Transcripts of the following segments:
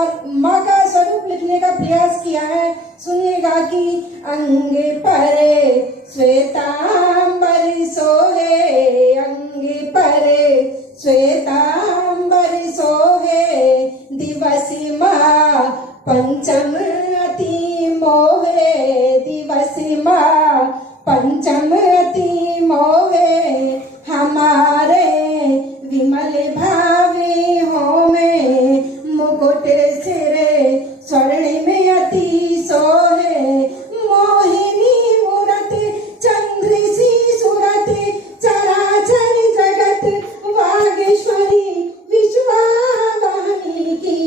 और माँ का स्वरूप लिखने का प्रयास किया है। सुनिएगा कि अंग परे श्वेतांबर सोहे, अंग परे श्वेतांबर सोहे, दिवसी माँ पंचम अति मोहे, दिवसी माँ पंचम अति मोहे, हमारे विमल भावी हो में मुकुट सिरे स्वर्ण में अति सोहे, मोहिनी मूरत चंद्र सी सूरत, चराचर जगत वागेश्वरी विश्वावहनी की,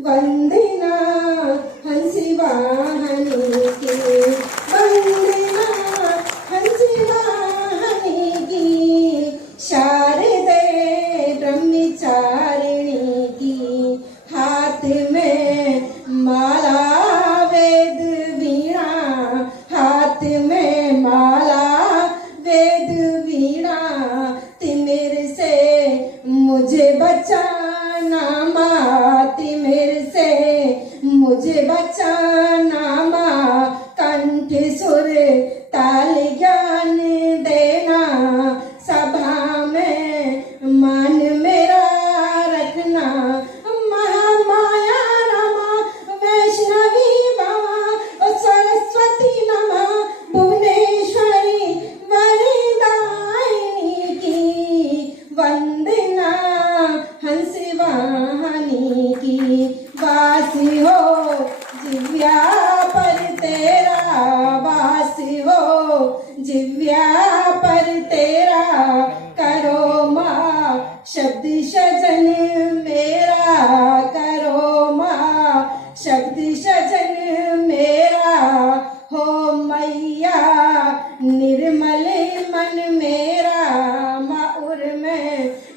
वंदना हंसी वाहनी की, वंदना हंसी वाहनी की, शारदे ब्रह्मचारिणी की, हाथ में माला वेद वीणा, हाथ में माला वेद वीणा, तिमिर से मुझे बचाना माँ, तिमिर से मुझे बचाना माँ, कंठ सुर ताल ज्ञान देना, सभा में मान मेरा रखना, महामाया रमा वैष्णवी भवा सरस्वती नमः, भुवनेश्वरी वरदायिनी की, वंदना हंसी वाहनी की, वासी हो जिव्या पर तेरा, वासी हो जिव्या पर तेरा, करो माँ शब्द सजन मेरा, करो माँ शब्द सजन मेरा, हो मैया निर्मल मन मेरा, माउर में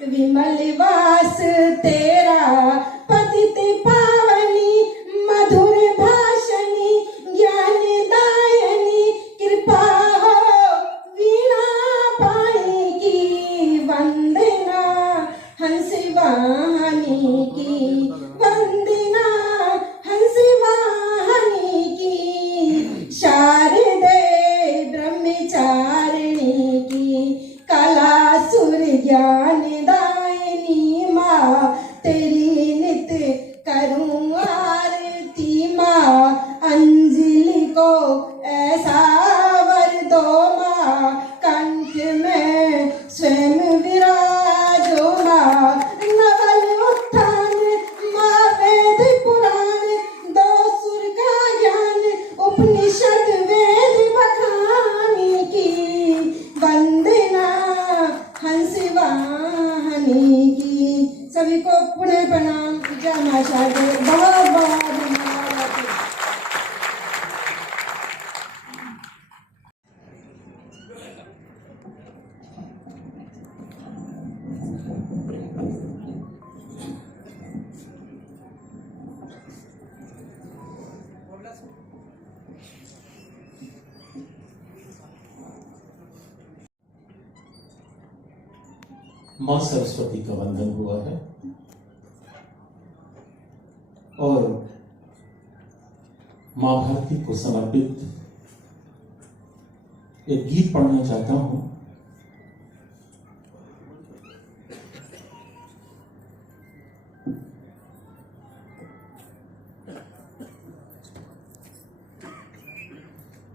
विमल वास तेरा, पतित पावनी मधुर भाषणी ज्ञानदायनी, कृपा हो वीणा पाणी की, वंदना हंसी वाहनी की, वंदना हंसी वाहनी की, शारदे ब्रह्मचारिणी की, कला सुर ज्ञानदायिनी माँ, तेरी नित करूं आरती माँ, अंजलि को ऐसा वर दो माँ, कंठ में स्वयं विराजो माँ, नवल उत्थान माँ वेद पुराण, दो सुर का ज्ञान उपनिषद वेद बखानी की, वंदना हंसी वाहनी की। सभी को पुनः प्रणाम, जय मां शारदे, बहुत बहुत धन्यवाद। मां सरस्वती का वंदन हुआ है और मां भारती को समर्पित एक गीत पढ़ना चाहता हूं।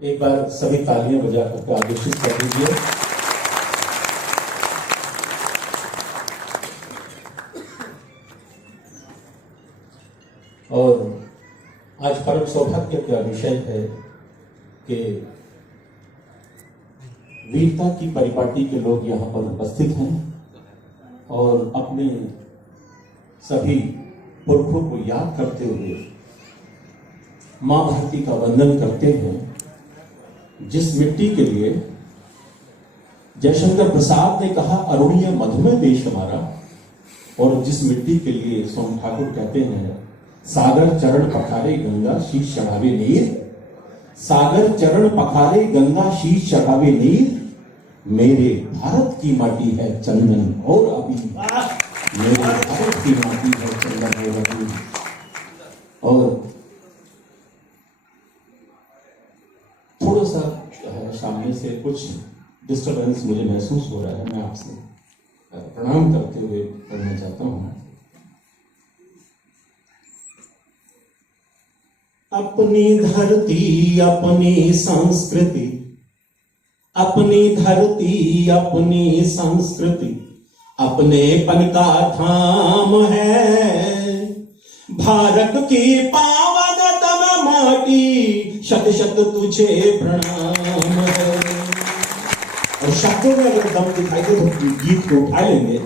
एक बार सभी तालियां बजा करके आदेशित कर दीजिए। और आज परम सौभाग्य का विषय है कि वीरता की परिपाटी के लोग यहाँ पर उपस्थित हैं और अपने सभी पुरखों को याद करते हुए मां भारती का वंदन करते हैं, जिस मिट्टी के लिए जयशंकर प्रसाद ने कहा अरुणीय मधुमेह देश हमारा, और जिस मिट्टी के लिए सोम ठाकुर कहते हैं सागर चरण पखारे गंगा शीश चढ़ावे नीर, सागर चरण पखारे गंगा शीश चढ़ावे नीर, मेरे भारत की माटी है चंदन और अबीर, मेरे भारत की माटी है चंदन और अबीर। से कुछ डिस्टरबेंस मुझे महसूस हो रहा है, मैं आपसे प्रणाम करते हुए पढ़ना चाहता हूँ। अपनी धरती अपनी संस्कृति, अपनी धरती अपनी संस्कृति, अपनेपन का धाम है। भारत की पावनतम माटी, शत शत तुझे प्रणाम है। और शब्दों में अगर दम दिखाई दे तो गीत को उठा लेंगे।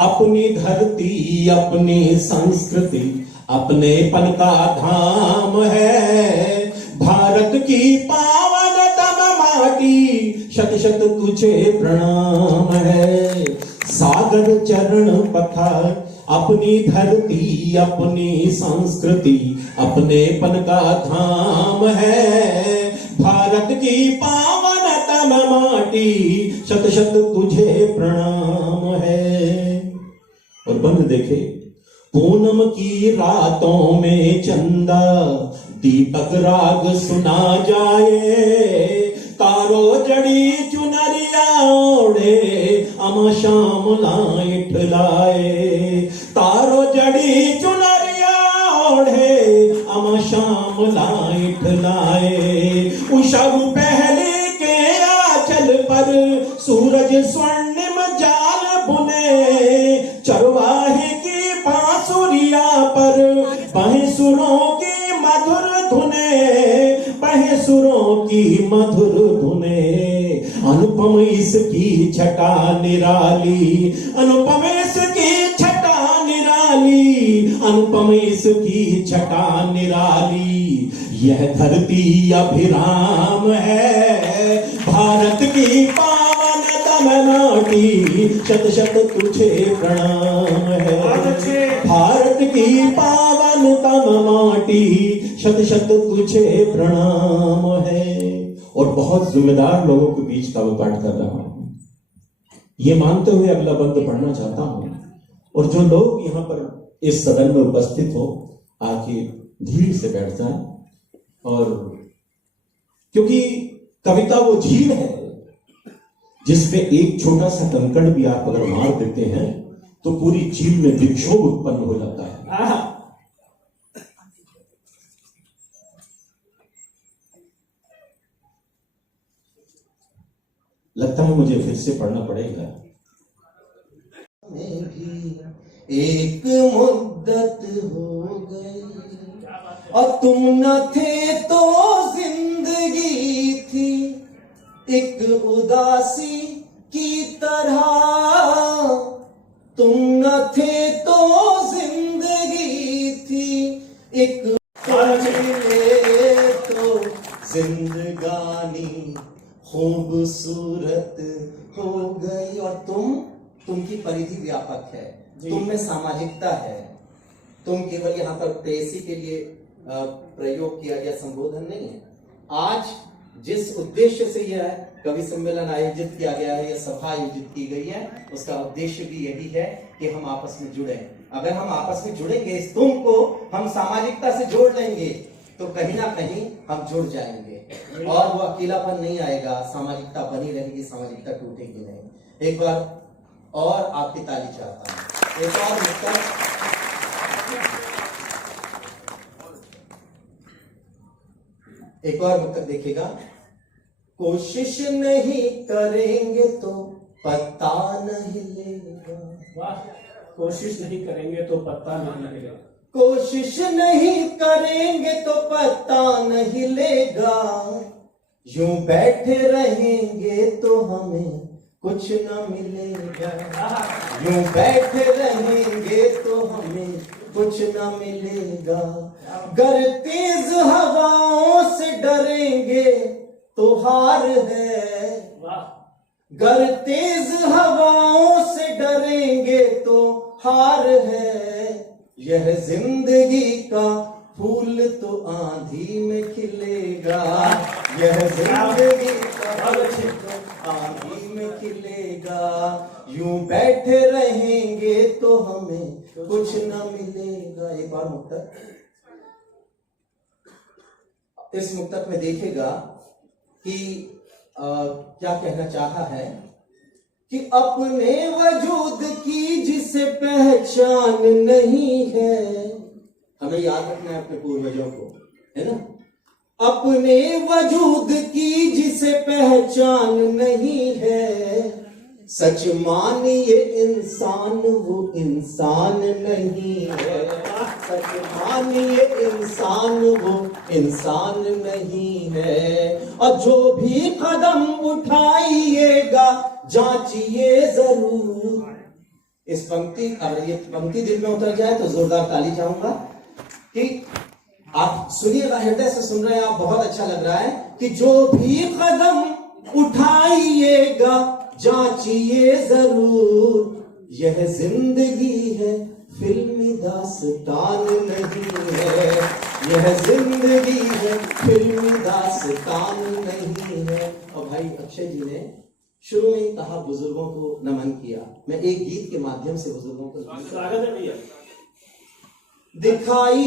अपनी धरती अपनी संस्कृति, अपनेपन का धाम है। भारत की पावनतम माटी, शत शत तुझे प्रणाम है। सागर चरण पथार, अपनी धरती अपनी संस्कृति, अपनेपन का धाम है। भारत की पावनतम माटी, शत शत तुझे प्रणाम है। और बंद देखे, पूनम की रातों में चंदा, दीपक राग सुना जाए। तारो जड़ी चुनरिया ओढ़े, अमा श्याम लाइट लाए। तारो जड़ी चुनरिया ओढ़े, अमा श्याम लाइट लाए। उषा पहले के आंचल पर, सूरज स्वर्णिम जाल बुने। चरवाहे की बांसुरिया पर, बहे सुरों की मधुर धुने। बहे सुरों की मधुर धुने। अनुपम इसकी छटा निराली, अनुपम इसकी छटा निराली, अनुपम इसकी छटा निराली। यह धरती अभिराम है, भारत की पावनतम माटी, शत शत तुझे प्रणाम है। भारत की पावनतम माटी, शत शत तुझे प्रणाम है। और बहुत जिम्मेदार लोगों के बीच का मैं पाठ कर रहा हूं, ये मानते हुए अगला बंद पढ़ना चाहता हूं। और जो लोग यहां पर इस सदन में उपस्थित हो, आके धीरे से बैठ जाएं। और क्योंकि कविता वो झील है जिसपे एक छोटा सा कंकड़ भी आप अगर मार देते हैं तो पूरी झील में विक्षोभ उत्पन्न हो जाता है। लगता है मुझे फिर से पढ़ना पड़ेगा। एक मुद्दत हो गई और तुम न थे तो जिंदगी थी एक उदासी की तरह। तुम न थे तो जिंदगी थी एक मिले तो जिंदगानी खूबसूरत हो गई। और तुम की परिधि व्यापक है, तुम में सामाजिकता है। तुम केवल यहाँ पर प्रेयसी के लिए प्रयोग किया गया संबोधन नहीं है। आज जिस उद्देश्य से यह कवि सम्मेलन आयोजित किया गया है, यह सभा आयोजित की गई है, उसका उद्देश्य भी यही है कि हम आपस में जुड़े। अगर हम आपस में जुड़ेंगे, इस तुम को हम सामाजिकता से जोड़ लेंगे तो कहीं ना कहीं हम जुड़ जाएंगे और वो अकेलापन नहीं आएगा, सामाजिकता बनी रहेगी, सामाजिकता टूटेगी नहीं। एक बार और आपकी ताली चाहता हूं। एक और मुक्तक देखिएगा। कोशिश नहीं करेंगे तो पता नहीं हिलेगा। कोशिश नहीं करेंगे तो पता नहीं हिलेगा। कोशिश नहीं करेंगे तो पता नहीं हिलेगा। यूं बैठे रहेंगे तो हमें कुछ न मिलेगा। यूं बैठे रहेंगे तो हमें कुछ न मिलेगा। गर तेज हवाओं से डरेंगे तो हार है। गर तेज हवाओं से डरेंगे तो हार है। यह जिंदगी का फूल तो आंधी में खिलेगा। यह जिंदगी का फूल तो आंधी में खिलेगा। यूं बैठे रहेंगे तो हमें कुछ न मिलेगा। एक बार मुक्तक, इस मुक्तक में देखेगा कि क्या कहना चाहा है कि अपने वजूद की जिसे पहचान नहीं है, हमें याद रखना है अपने पूर्वजों को, है ना। अपने वजूद की जिसे पहचान नहीं है, सच मानिए इंसान वो इंसान नहीं है, सच मानिए इंसान वो इंसान नहीं है। और जो भी कदम उठाइएगा जांचिए जरूर। इस पंक्ति, अगर ये पंक्ति दिल में उतर जाए तो जोरदार ताली चाहूंगा कि आप सुनिएगा, हृदय से सुन रहे हैं आप, बहुत अच्छा लग रहा है कि जो भी कदम उठाइएगा जांचिए जरूर। यह जिंदगी है फिल्मी दास्तान नहीं है, यह जिंदगी है फिल्मी दास्तान नहीं है। और भाई अक्षय जी ने शुरू में ही कहा बुजुर्गों को नमन किया, मैं एक गीत के माध्यम से बुजुर्गों को स्वागत है भैया। दिखाई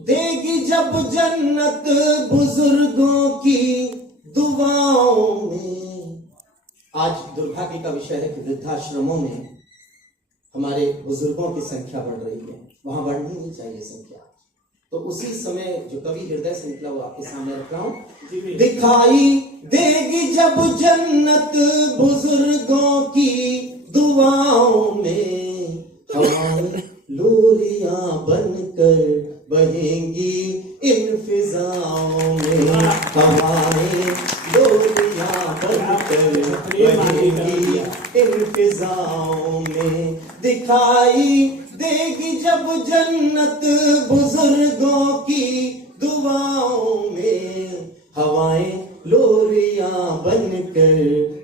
देगी जब जन्नत बुजुर्गों की दुआओं में। आज दुर्भाग्य का विषय है कि वृद्धाश्रमों में हमारे बुजुर्गों की संख्या बढ़ रही है, वहां बढ़नी नहीं चाहिए संख्या। तो उसी समय जो कवि हृदय से निकला वो आपके सामने रख रहा हूं। दिखाई देगी जब जन्नत बुजुर्गों की दुआओं में, हवाएं लोरियां बनकर बहेंगी इन फिजाओं में, हवाएं लोरियां बनकर बहेंगी इन फिजाओं में। दिखाई देगी जब जन्नत बुजुर्गों की दुआओं में, हवाएं लोरियां बनकर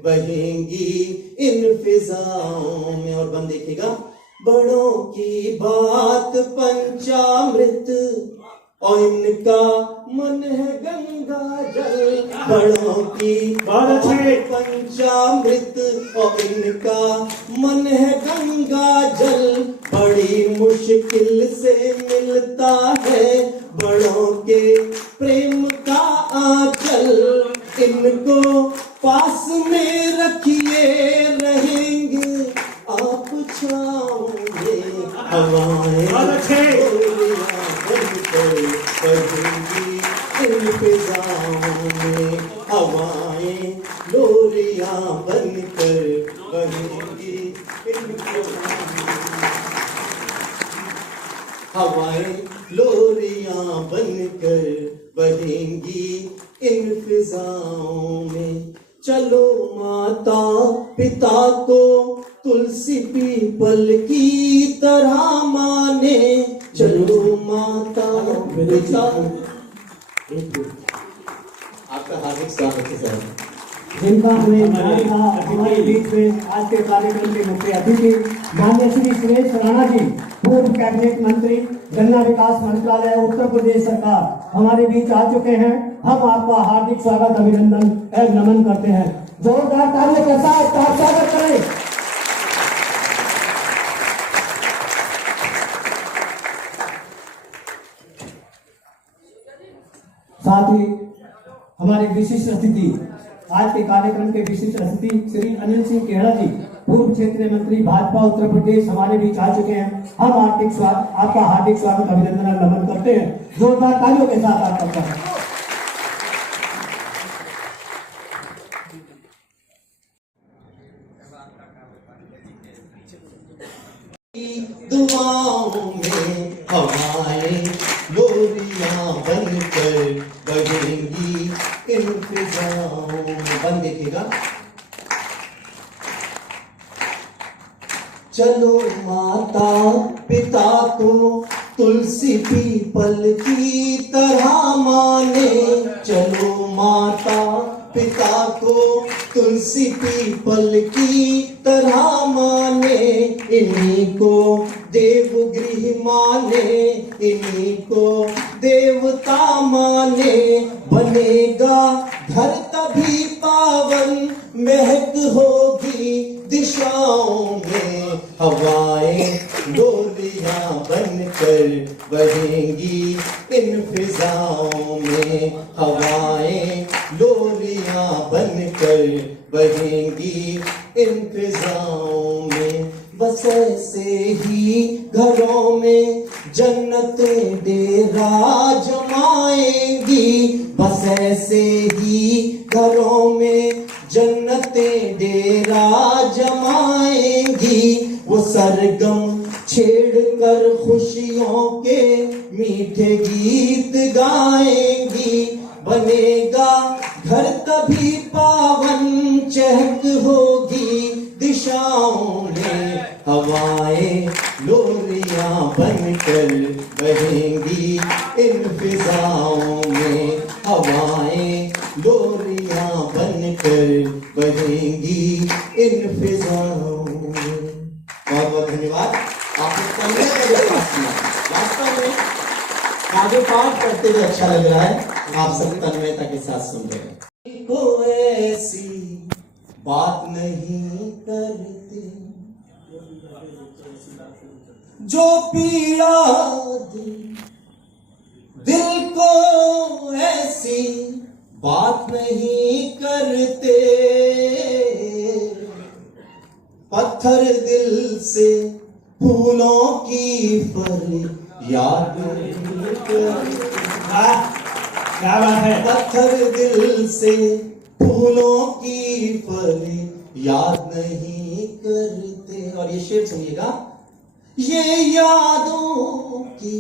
बहेंगी इन फिजाओं में। और बंद देखिएगा, बड़ों की बात पंचामृत और इनका मन है गंगा जल, बड़ों की बात पंचामृत और इनका मन है गंगा जल। बड़ी मुश्किल से मिलता है बड़ों के प्रेम का आंचल, इनको पास में रखिए रहेंगे आप छाँव में। हवाएं लोरियां बनकर बहेंगी इन फिजाओं में, हवाएं लोरियां बनकर बहेंगी इन फिजाओं में, हवाएं लोरियां बनकर बहेंगी इन फिजाओं में। चलो माता पिता को तुलसी पीपल की तरह माने, चलो माता पिता। आपका हार्दिक स्वागत है सर। जिनका हमें हमारे बीच में आज के कार्यक्रम के मुख्य अतिथि माननीय श्री सुरेश राणा जी, पूर्व कैबिनेट मंत्री, गन्ना विकास मंत्रालय, उत्तर प्रदेश सरकार हमारे बीच आ चुके हैं। हम आपका हार्दिक स्वागत, अभिनंदन एवं नमन करते हैं। जोरदार तालियों के साथ स्वागत करें। साथ ही हमारे विशिष्ट अतिथि, आज के कार्यक्रम के विशिष्ट अतिथि श्री अनिल सिंह खेड़ा जी, पूर्व क्षेत्रीय मंत्री भाजपा उत्तर प्रदेश हमारे बीच आ चुके हैं। हम आपका हार्दिक स्वागत, अभिनंदन और नमन करते हैं। जोरदार तालियों के साथ आपका स्वागत। दुआओं में हवाएं लोरियां बनकर बहेंगी इन फिजाओं में। बंद देखिएगा, चलो माता पिता को तुलसी पीपल की तरह माने, चलो माता पिता को तुलसी पीपल की तरह माने। इन्हीं को देवगृह माने, इन्हीं को देवता माने। बनेगा घर तभी पावन, महक होगी दिशाओं में। हवाएं डोलियां बनकर बहेंगी इन फिजाओं में हवाएं, लोरियां बनकर बहेंगी इन फिजाओं में। बस ऐसे ही घरों में जन्नतें डेरा जमाएंगी, बस ऐसे ही घरों में जन्नतें डेरा जमाएंगी। वो सरगम छेड़ कर खुशियों के मीठे गीत गाएंगी, बनेगा घर तभी पावन, चहक होगी दिशाओं में हवाएं, लोरियां बनकर बहेंगी इन फिजाओं में हवाएं, लोरियां बनकर बहेंगी इन फिजाओं में। बहुत बहुत धन्यवाद। आपने तन्मय का जो पाठ किया, वास्तव में आगे पाठ करते हुए अच्छा लग रहा है। आप सब तन्मयता के साथ सुन रहे हैं। कोई ऐसी बात नहीं करते जो पीड़ा दे दिल को, ऐसी बात नहीं करते पत्थर दिल से फूलों की फरियाद नहीं करते। क्या बात है। पत्थर दिल से फूलों की फरियाद नहीं करते। और ये शेर सुनिएगा, ये यादों की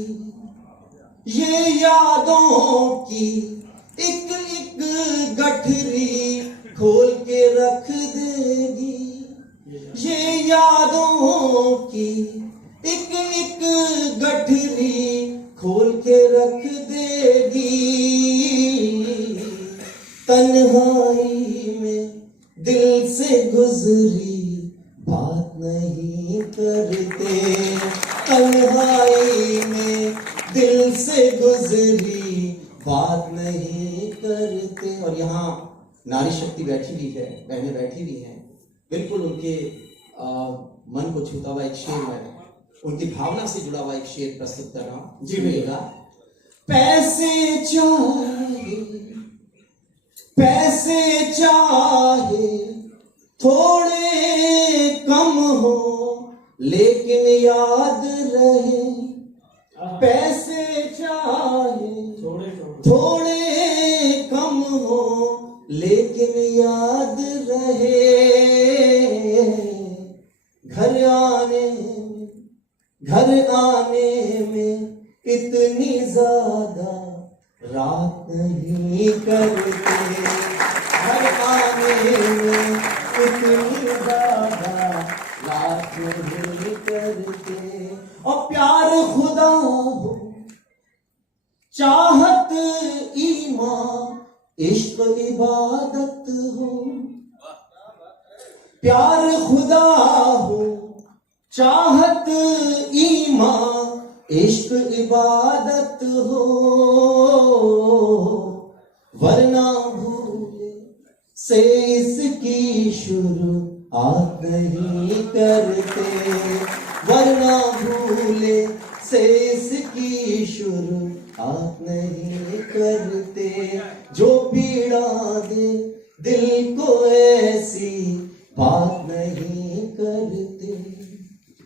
एक एक गठरी खोल के रख देगी, ये यादों की एक एक गठरी खोल के रख देगी। तन्हाई में दिल से गुजरी बात नहीं करते, तन्हाई में दिल से गुजरी बात नहीं करते। और यहाँ नारी शक्ति बैठी हुई है, बहनें बैठी हुई हैं, बिल्कुल उनके मन को छूता हुआ एक शेर मैं उनकी भावना से जुड़ा हुआ एक शेर प्रस्तुत कर रहा हूं। जी मिलेगा। पैसे चाहे थोड़े कम हो लेकिन याद रहे, पैसे चाहे थोड़े कम हो लेकिन याद रहे। घर आने में इतनी ज्यादा रात नहीं करते, घर आने में इतनी ज्यादा रात नहीं करते। और प्यार खुदा हो, चाहत ईमान, इश्क इबादत हो, प्यार खुदा हो, चाहत ईमान, इश्क इबादत हो, वरना भूले से इसकी शुरुआत नहीं करते, वरना भूले से इसकी शुरुआत नहीं करते। जो पीड़ा दे दिल को ऐसी बात नहीं करते।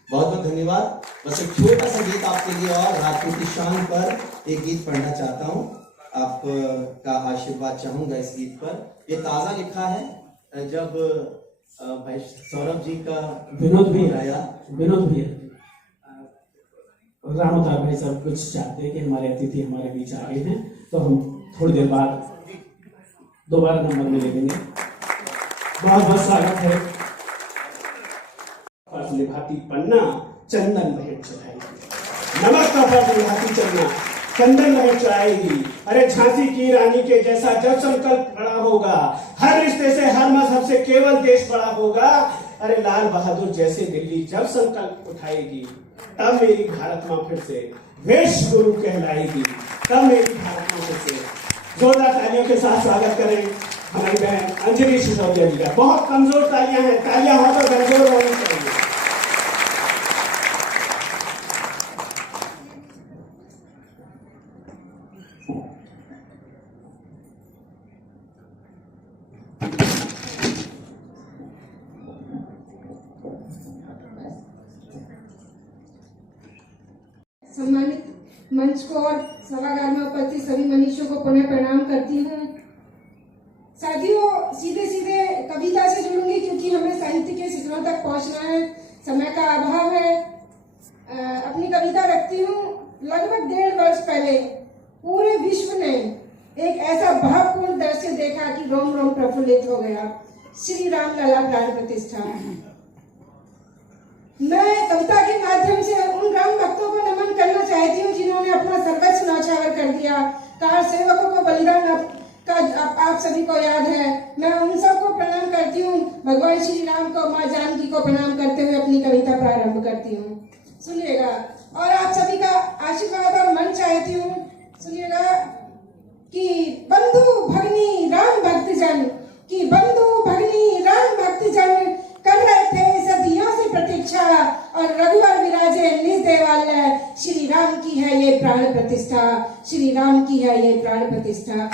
बहुत बहुत धन्यवाद। बस एक छोटा सा गीत आपके लिए और राजपूत की शान पर एक गीत पढ़ना चाहता हूँ, आपका आशीर्वाद चाहूंगा इस गीत पर। ये ताजा लिखा है जब भाई सौरभ जी का विनोद भी आया, रामोतार भाई साहब कुछ चाहते हैं कि हमारे अतिथि हमारे बीच आ गए हैं, तो हम थोड़ी देर बाद दोबारा नंबर में ले लेंगे। बहुत बहुत स्वागत है। फर्ज निभाती पन्ना चंदन लहर चढ़ाएगी, नमक का फर्ज निभाती चन्ना चंदन लहर चढ़ाएगी। अरे झांसी की रानी के जैसा जब संकल्प खड़ा होगा, हर रिश्ते से हर मजहब से केवल देश बड़ा होगा। अरे लाल बहादुर जैसे दिल्ली जब संकल्प उठाएगी, तब मेरी भारत मां फिर से वेश गुरु कहलाएगी, तब मेरी भारत मां फिर से। जोरदार तालियों के साथ स्वागत करें हमारी बहन अंजलि सिसोदिया जी का। बहुत कमजोर तालियां हैं, तालियां हो तो गरजोर होनी चाहिए। सम्मानित मंच को और सभागार में उपस्थित सभी मनीषियों को पुनः प्रणाम करती हूँ। साथियों, सीधे सीधे कविता से जुड़ूंगी क्योंकि हमें साहित्य के शिखरों तक पहुंचना है, समय का अभाव है। अपनी कविता रखती हूँ। लगभग 1.5 वर्ष पहले पूरे विश्व ने एक ऐसा भावपूर्ण दृश्य देखा कि रोम रोम प्रफुल्लित हो गया। श्री राम लला प्राण प्रतिष्ठा। मैं कविता के माध्यम से उन राम भक्तों को नमन करना चाहती हूँ जिन्होंने अपना सर्वस्व न्यौछावर कर दिया। कार सेवकों को बलिदान का आप सभी को याद है। मैं उन सबको प्रणाम करती हूँ। भगवान श्री राम को, माँ जानकी को प्रणाम करते हुए अपनी कविता प्रारंभ करती हूँ। सुनिएगा और आप सभी का आशीर्वाद और मन चाहती हूँ। सुनिएगा कि बंधु भगनी राम भक्तजन, कि बंधु भगनी राम भक्तजन कर रहे थे सदियों से प्रतीक्षा और रघुवर विराजे निज देवालय। श्री राम की है ये प्राण प्रतिष्ठा, श्री राम की है ये प्राण प्रतिष्ठा।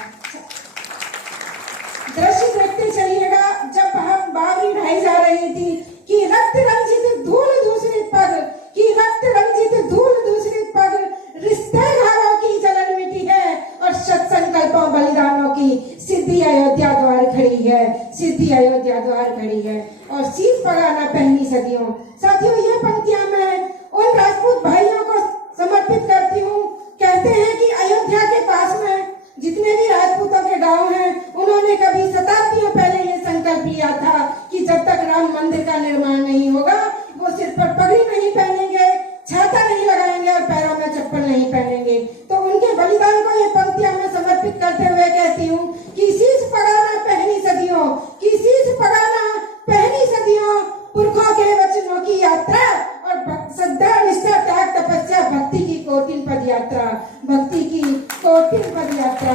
दृश्य देखते चलिएगा। जब हम बावरी ढाई जा रही थी कि रक्त रंजित धूल दूसरे पग, कि रक्त रंजित धूल दूसरे पग, रिश्ते घरों की जलन मिटी है और सत संकल्पों बलिदानों की सिद्धि अयोध्या द्वार खड़ी है, सिद्धि अयोध्या द्वार खड़ी है और शीश पगाना पहनी सदियों। साथियों, ये पंक्तियां मैं उन राजपूत भाइयों को समर्पित करती हूँ। कहते हैं कि अयोध्या के पास में जितने भी राजपूतों के गांव हैं, उन्होंने कभी शताब्दियों पहले ये संकल्प लिया था कि जब तक राम मंदिर का निर्माण नहीं होगा वो सिर पर पगड़ी नहीं पहनेंगे, छाता नहीं लगाएंगे और पैरों में चप्पल नहीं पहनेंगे। तो उनके बलिदान को ये पंक्तियां मैं समर्पित करते हुए कहती हूँ कि शीश पगाना पहनी सदियों, कि शीश पगाना पहनी सदियों, पुरखों के वचनों की यात्रा और श्रद्धा निष्ठा त्याग तपस्या भक्ति की कोटिन पद यात्रा, भक्ति की कोटिन पद यात्रा।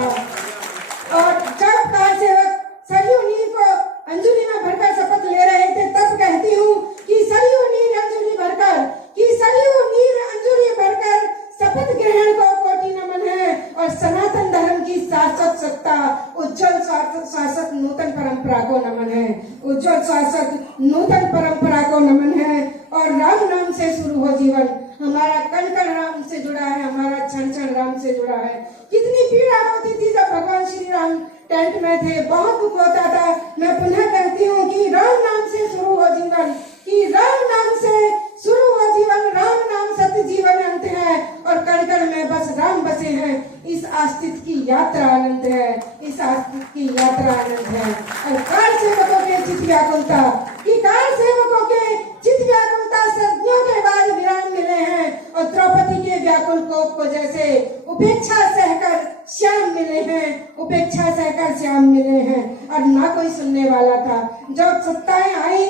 और जब कार सेवक सरयू नीर को अंजुलि में भरकर शपथ ले रहे थे तब कहती हूँ कि सरयू नीर अंजुलि भरकर, कि सरयू नीर अंजुलि भरकर शपथ ग्रहण को कोटि नमन है और सनातन धर्म की शाश्वत सत्ता, उज्जवल शाश्वत नूतन परंपरा को नमन है, उज्जवल शाश्वत नूतन परंपरा को नमन है। और राम नाम से शुरू हो जीवन, हमारा कण कण राम से जुड़ा है, हमारा क्षण क्षण राम से जुड़ा है। कितनी पीड़ा होती थी जब भगवान श्री राम टेंट में थे, बहुत दुख होता था। मैं पुनः कहती हूँ कि राम नाम से शुरू हो जीवन, कि राम नाम से शुरू हो जीवन, राम नाम सत्य जीवन अंत है और कण कण में बस राम बसे हैं। इस अस्तित्व की यात्रा अनंत है, इस अस्तित्व की यात्रा अनंत है। और कार सेवकों के चित व्याकुलता, कि कार सेवकों के चित व्याकुलता सदियों के बाद विराम मिले हैं और द्रौपदी के व्याकुल कोप को जैसे उपेक्षा सहकर श्याम मिले हैं, उपेक्षा सहकर श्याम मिले हैं। और ना कोई सुनने वाला था। जब सत्ताएं आई,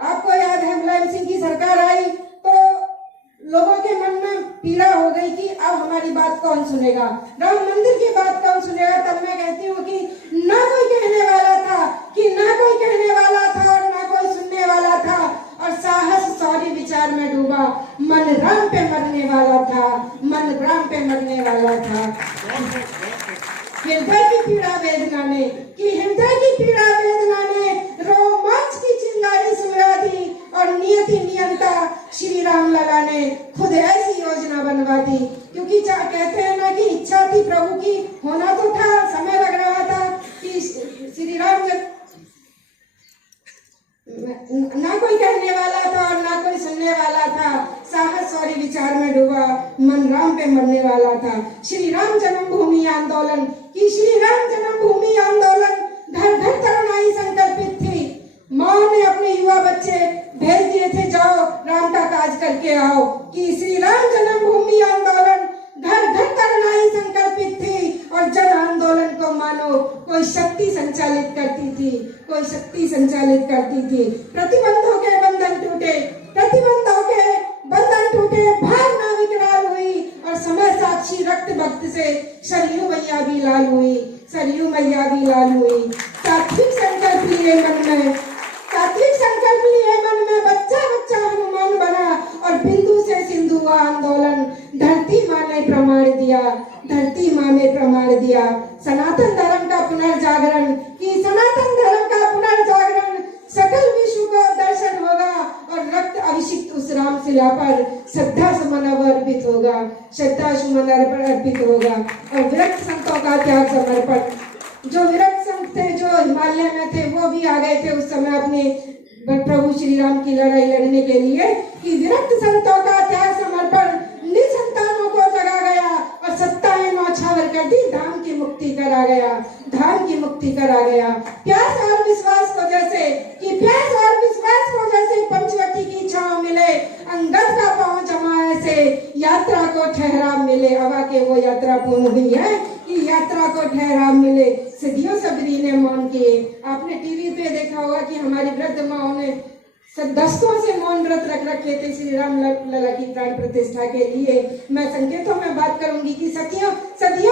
आपको याद है मुलायम सिंह की सरकार आई, तो लोगों के मन में पीड़ा हो गई कि अब हमारी बात कौन सुनेगा, राम मंदिर की बात कौन सुनेगा। तब मैं कहती हूँ कि ना कोई कहने वाला था, कि ना कोई कहने वाला था और ना कोई सुनने वाला था और साहस सौरी विचार में डूबा। मन राम पे मरने वाला था, मन राम पे मरने वाला था। हृदय की पीड़ा वेदना ने, कि हृदय की पीड़ा वेदना ने रोमांच की चिंगारी सुलगा दी और नियति नियंता श्री राम लला ने खुद ऐसी योजना बनवा दी। क्योंकि कहते हैं ना कि इच्छा थी प्रभु की, होना तो था, समय लग रहा था कि श्री राम ना कोई कहने वाला था और ना कोई सुनने वाला था। साहस और विचार में डूबा, मन राम पे मरने वाला था। श्री राम जन्मभूमि आंदोलन, कि श्री राम जन्मभूमि आंदोलन घर घर तरुणाई संकल्पित थी। माँ ने अपने युवा बच्चे भेज दिए थे, जाओ राम का काज करके आओ। कि श्री राम जन्मभूमि आंदोलन घर घर तरुणाई संकल्पित थी और जन आंदोलन को मानो कोई शक्ति संचालित करती थी, कोई शक्ति संचालित करती थी। प्रतिबंधों के बंधन टूटे, प्रतिबंधों के बंधन टूटे, भावना विकराल हुई और समय साक्षी रक्त भक्त से सरयू मैया भी लाल हुई, सरयू मैया भी लाल हुई। सात्विक संकल्प लिए मन में, सात्विक संकल्प लिए मन में बच्चा बच्चा हनुमान बना और बिंदु से सिंधु हुआ आंदोलन। धरती माँ ने प्रमाण दिया, धरती माँ ने प्रमाण दिया सनातन धर्म का पुनर्जागरण, कि सनातन धर्म का पुनर्जागरण सकल विश्व का दर्शन होगा और रक्त अभिषिक्त उस रामशिला पर श्रद्धा सुमन अर्पित होगा, श्रद्धा सुमन अर्पित होगा। और विरक्त संतों का त्याग समर्पण, जो विरक्त संत थे जो हिमालय में थे वो भी आ गए थे उस समय अपने प्रभु श्री राम की लड़ाई लड़ने के लिए, कि विरक्त संतों का त्याग समर्पण निसंतानों को जगा गया और सत्ताएं नौछावर कर दी, धाम की मुक्ति करा गया, धाम की मुक्ति करा गया। प्यास और विश्वास को जैसे, कि प्यास और विश्वास को जैसे पंचवटी की छांव मिले, अंगद का पांव जमाए से यात्रा को ठहराव मिले। हवा के वो यात्रा पूर्ण हुई है कि यात्रा को ठहराव मिले। सिद्धियों सबरी ने मौन किए। आपने टीवी पे देखा होगा कि हमारी वृद्ध माओ ने दशकों से मौन व्रत रख रखे थे श्री राम लला की प्राण प्रतिष्ठा के लिए। मैं संकेतों में बात करूंगी कि सदियों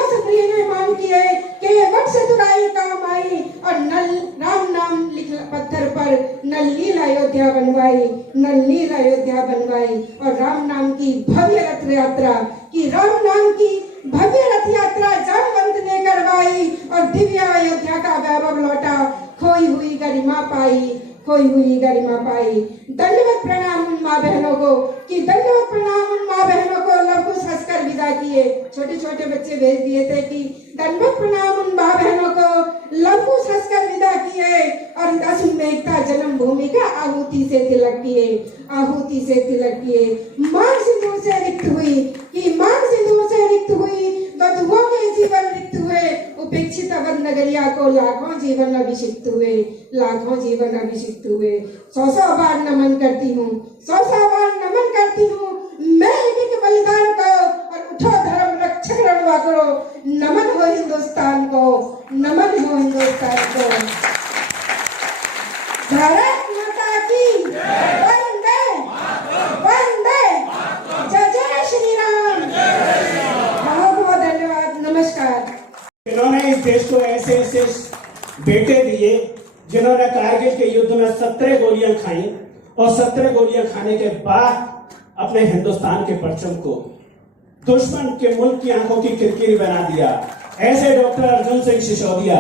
सबरी ने मौन किए कि वट चतुराई काम आई और नल राम नाम लिख पत्थर पर नलनील अयोध्या बनवाई, नलनील अयोध्या बनवाई। और राम नाम की भव्य रथ यात्रा, कि राम नाम की भव्य रथ यात्रा जामवंत ने करवाई और दिव्य अयोध्या का वैभव लौटा, खोई हुई गरिमा पाई, खोई हुई गरिमा पाई। दंडवत प्रणाम उन माँ बहनों को, कि दंडवत प्रणाम उन माँ बहनों को लवकुश हंसकर विदा किए। छोटे छोटे बच्चे भेज दिए थे कि दंडवत प्रणाम उन माँ बहनों को लवकुश हंसकर विदा किए और अश्वमेधता जन्म भूमि का आहुति से तिलक किए, आहुति से तिलक किए। मांग सिंदूर से रिक्त हुई, कि मांग सिंदूर से रिक्त हुई, वधुओं के जीवन रिक्त हुए, उपेक्षित अवध नगरिया को लाखों जीवन अभिषिक्त हुए, लाखों जीवन अभिषिक्त हुए। 100 बार नमन करती हूँ, 100 बार नमन करती हूँ मैं एक बलिदान को, और उठो धर्म रक्षक रणवा करो। नमन हो हिंदुस्तान को, नमन हो हिंदुस्तान को। भारत माता की वंदे वंदे, जय जय श्री राम। बहुत बहुत धन्यवाद, नमस्कार। इन्होंने इस देश को ऐसे ऐसे बेटे दिए जिन्होंने कारगिल के युद्ध में 17 गोलियां खाई और 17 गोलियां खाने के बाद अपने हिंदुस्तान के परचम को दुश्मन के मुल्क की आंखों की किरकिरी बना दिया। ऐसे डॉक्टर अर्जुन सिंह सिसोदिया,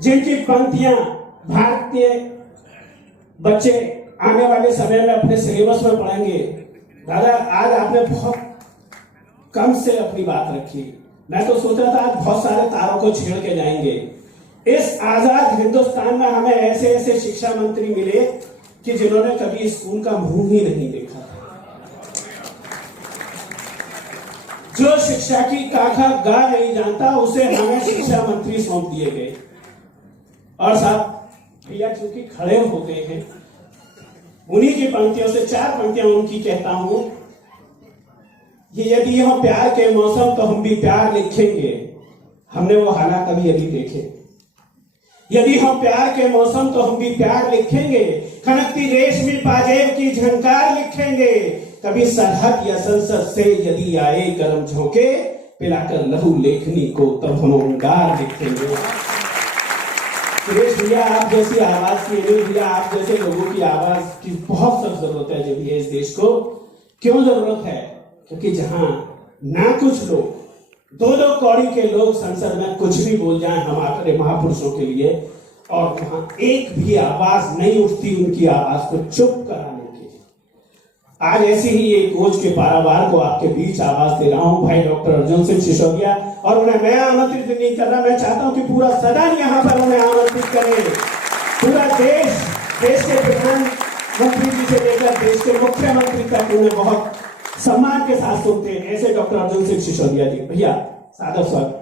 जिनकी पंक्तियां भारतीय बच्चे आने वाले समय में अपने सिलेबस में पढ़ेंगे। दादा, आज आपने बहुत कम से अपनी बात रखी। मैं तो सोच रहा था आज बहुत सारे तारों को छेड़ के जाएंगे। इस आजाद हिंदुस्तान में हमें ऐसे ऐसे शिक्षा मंत्री मिले कि जिन्होंने कभी स्कूल का मुंह ही नहीं देखा था, जो शिक्षा की काखा गा नहीं जानता उसे हमें शिक्षा मंत्री सौंप दिए गए। और साहब भैया चूंकि खड़े होते हैं, उन्हीं की पंक्तियों से 4 पंक्तियां उनकी कहता हूं कि यदि हम प्यार के मौसम तो हम भी प्यार लिखेंगे। हमने वो हालात अभी अभी देखे। यदि हम प्यार के मौसम तो हम भी प्यार लिखेंगे, खनकती रेशमी पाजेब की झंकार लिखेंगे। कभी सरहद या संसद से यदि आए गर्म झोंके, पिलाकर लहू लेखनी को तब हम अंगार लिखेंगे। सुरेश भैया, आप जैसी आवाज की, अनिल भैया आप जैसे लोगों की आवाज की बहुत सख्त जरूरत है जब इस देश को। क्यों जरूरत है? क्योंकि जहां ना कुछ लोग, 2-2 कौड़ी के लोग संसद में कुछ भी बोल जाएं हमारे महापुरुषों के लिए, और वहां एक भी आवाज नहीं उठती उनकी आवाज को चुप कराने की। आज ऐसी ही एक कोच के पारावार को आपके बीच आवाज दे रहा हूं, भाई डॉक्टर अर्जुन सिंह सिसोदिया। और उन्हें मैं आमंत्रित नहीं कर रहा, मैं चाहता हूं कि पूरा सदन यहां पर उन्हें आमंत्रित करे। पूरा देश के प्रधानमंत्री जी से लेकर देश के मुख्यमंत्री तक उन्हें बहुत सम्मान के साथ सुनते हैं। ऐसे डॉक्टर अर्जुन सिंह सिसोदिया जी, भैया सादर स्वागत।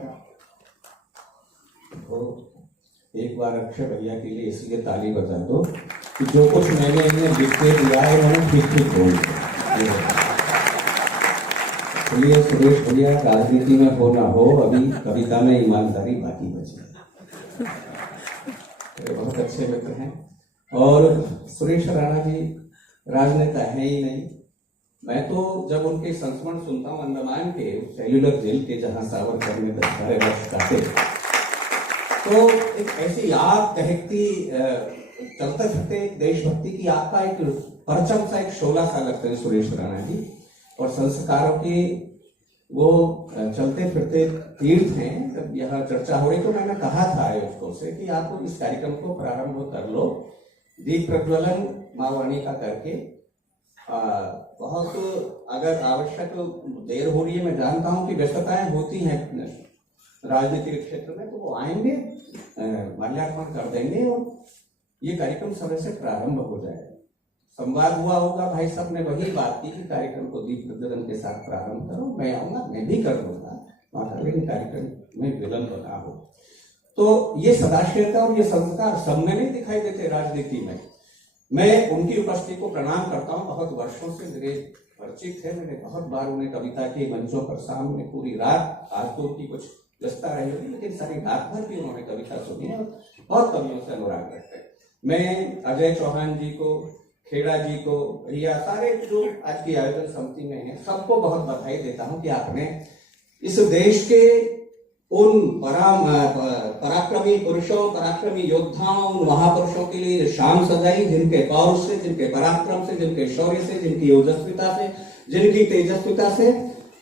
एक बार अक्षय भैया के लिए इसलिए ताली बजा दो कि जो कुछ मैंने इन्हें लिख के दिया है उन्होंने ठीक ठीक बोल दिया। इसलिए सुरेश भैया, राजनीति में हो ना हो, अभी कविता में ईमानदारी बाकी बची। बहुत अच्छे मित्र हैं। और सुरेश राणा जी राजनेता है ही नहीं। मैं तो जब उनके संस्मरण सुनता हूँ अंडमान के सेल्यूलर जेल के, जहां सावरकर ने 10-12 वर्ष काटे, तो एक ऐसी आग दहकती चलते फिरते देशभक्ति की आग का एक परचम सा, एक शोला सा लगता है सुरेश राणा जी। और संस्कारों की वो चलते फिरते तीर्थ हैं। जब यहाँ चर्चा हो रही तो मैंने कहा था आयोजकों से कि आप इस कार्यक्रम को प्रारंभ कर लो, दीप प्रज्वलन माँ वाणी का करके। बहुत अगर आवश्यक देर हो रही है, मैं जानता हूँ कि व्यस्तताएं होती हैं राजनीतिक क्षेत्र में, तो वो आएंगे, माल्यार्पण कर देंगे और ये कार्यक्रम समय से प्रारंभ हो जाएगा। संवाद हुआ होगा, भाई साहब ने वही बात की कि कार्यक्रम को दीप प्रज्वलन के साथ प्रारंभ करो। मैं आऊंगा, मैं भी कर दूंगा, लेकिन कार्यक्रम में विलंब ना हो। तो ये सदाशिवता और ये संस्कार सब में नहीं दिखाई देते राजनीति में। मैं उनकी उपस्थिति को प्रणाम करता हूँ। बहुत वर्षों से मेरे परिचित है, मैंने बहुत बार उन्हें कविता के मंचों पर सामने पूरी रात, आज तो उनकी कुछ व्यस्तता रही होगी, लेकिन सारी रात भर भी उन्होंने कविता सुनी है और बहुत कवियों से अनुराग रखते हैं। मैं अजय चौहान जी को, खेड़ा जी को, या सारे जो आज की आयोजन समिति में हैं, सबको बहुत बधाई देता हूं कि आपने इस देश के उन पराक्रमी पुरुषों, पराक्रमी योद्धाओं, उन महापुरुषों के लिए शान सजाई, जिनके पौरुष से, जिनके पराक्रम से, जिनके शौर्य से, जिनकी ओजस्विता से, जिनकी तेजस्विता से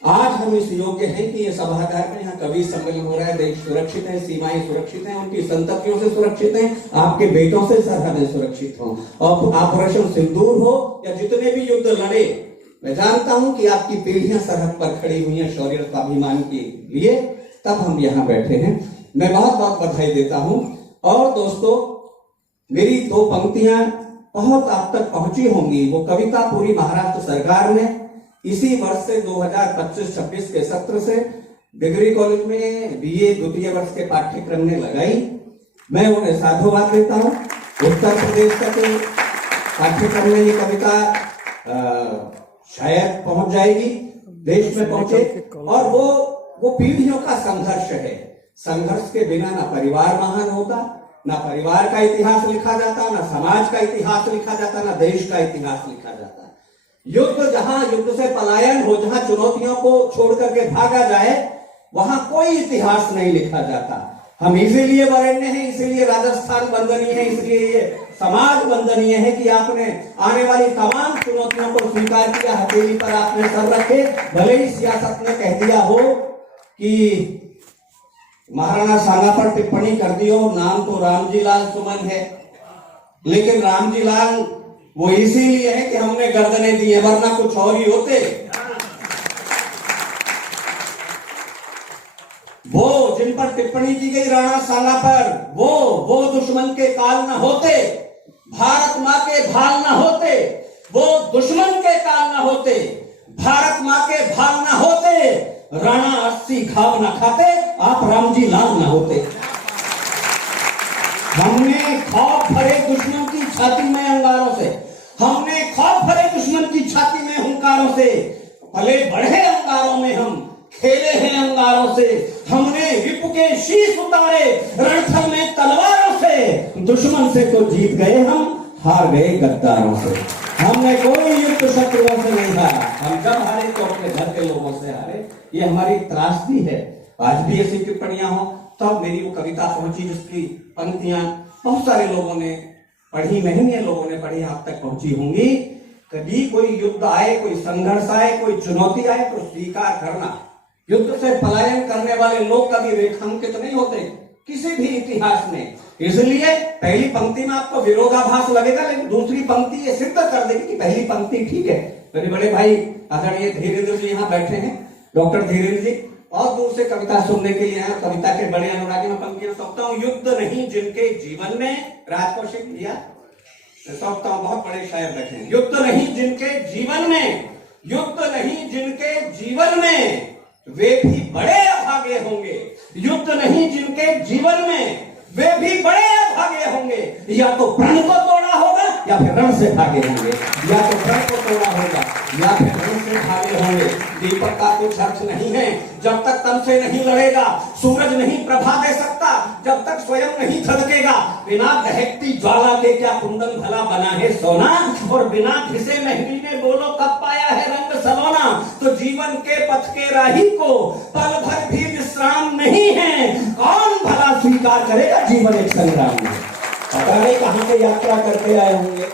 आज हम इस योग्य हैं कि ये सभागार में यहाँ कवि सम्मेलन हो रहा है। देश सुरक्षित है, सीमाएं सुरक्षित हैं, उनकी संततियों से सुरक्षित हैं, आपके बेटों से सरहदें सुरक्षित हों। और ऑपरेशन सिंदूर हो या जितने भी युद्ध लड़े, मैं जानता हूं कि आपकी पीढ़ियां सरहद पर खड़ी हुई हैं शौर्य स्वाभिमान के लिए, तब हम यहाँ बैठे हैं। मैं बहुत बहुत बधाई देता हूं। और दोस्तों, मेरी दो पंक्तियां बहुत आप तक पहुंची होंगी। वो कविता पूरी महाराष्ट्र सरकार ने इसी वर्ष से 2025-26 के सत्र से डिग्री कॉलेज में बीए द्वितीय वर्ष के पाठ्यक्रम में लगाई। मैं उन्हें साधुवाद देता हूँ। उत्तर प्रदेश तक पाठ्यक्रम में ये कविता शायद पहुंच जाएगी, देश में पहुंचे। और वो पीढ़ियों का संघर्ष है। संघर्ष के बिना ना परिवार महान होता, ना परिवार का इतिहास लिखा जाता, ना समाज का इतिहास लिखा जाता, ना देश का इतिहास लिखा जाता। युद्ध जहां युद्ध से पलायन हो, जहां चुनौतियों को छोड़ करके भागा जाए, वहां कोई इतिहास नहीं लिखा जाता। हम इसीलिए वरेण्य हैं, इसीलिए राजस्थान वंदनीय है, इसलिए ये समाज वंदनीय है कि आपने आने वाली तमाम चुनौतियों को स्वीकार किया, हथेली पर आपने सर रखे। भले ही सियासत ने कह दिया हो कि महाराणा सांगा पर टिप्पणी कर दी हो, नाम तो रामजी लाल सुमन है, लेकिन रामजी लाल वो इसीलिए है कि हमने गर्दनें दी है, वरना कुछ और ही होते। वो जिन पर टिप्पणी की गई राणा सांगा पर, वो दुश्मन के काल न होते, भारत मां के भाल न होते। वो दुश्मन के काल न होते, भारत मां के भाल न होते। राणा 80 घाव न खाते, आप रामजी लाल न होते। हमने खौफ भरे दुश्मन की छाती में अंगारों से, हमने खौफ भरे दुश्मन की छाती में हुंकारों से, पले बढ़े अंगारों में हम खेले हैं अंगारों से। हमने रिपु के शीश उतारे रणथल में तलवारों से। दुश्मन से तो जीत गए हम, हार गए गद्दारों से। हमने कोई युद्ध शत्रुओं से नहीं हारा, हम जब हारे तो अपने घर के लोगों से हारे। ये हमारी त्रासदी है। आज भी ऐसी टिप्पणियां हो, तब मेरी वो कविता पहुंची जिसकी पंक्तियां बहुत सारे लोगों ने पढ़ी, महंगे लोगों ने पढ़ी, आप तक पहुंची होंगी। कभी कोई युद्ध आए, कोई संघर्ष आए, कोई चुनौती आए तो स्वीकार करना। युद्ध से पलायन करने वाले लोग कभी रेखांकित नहीं होते किसी भी इतिहास में। इसलिए पहली पंक्ति में आपको विरोधाभास लगेगा, लेकिन दूसरी पंक्ति ये सिद्ध कर देगी कि पहली पंक्ति ठीक है। मेरे बड़े भाई आदरणीय धीरेन्द्र जी यहाँ बैठे हैं, डॉक्टर धीरेन्द्र जी, और दूर से कविता सुनने के लिए आए। कविता के बड़े अनुरागी में पंक्तियां सौंपता हूँ। युद्ध नहीं जिनके जीवन में, राजकौशिक दिया सौंपता हूँ, बहुत बड़े शायर बैठे हैं। युद्ध नहीं जिनके जीवन में, युद्ध नहीं जिनके जीवन में, वे भी बड़े अभागे होंगे। युद्ध नहीं जिनके जीवन में, वे भी बड़े अभागे होंगे। या तो प्रण को तोड़ा होगा या फिर रण से भागे होंगे, या तो प्रण को तोड़ा होगा या फिर रण से भागे होंगे। दीपक का कुछ अर्थ नहीं है जब तक तन से नहीं लड़ेगा। सूरज नहीं प्रभा दे सकता जब तक स्वयं नहीं धड़केगा। बिना दहकती ज्वाला के क्या कुंदन भला बना है सोना, और बिना घिसे मेहंदी ने बोलो कब पाया है रंग सलोना। तो जीवन के पथ के राही को पल भर भी विश्राम नहीं है, कौन भला स्वीकार करेगा जीवन एक संग्राम में। पता नहीं कहां से यात्रा करके आए होंगे,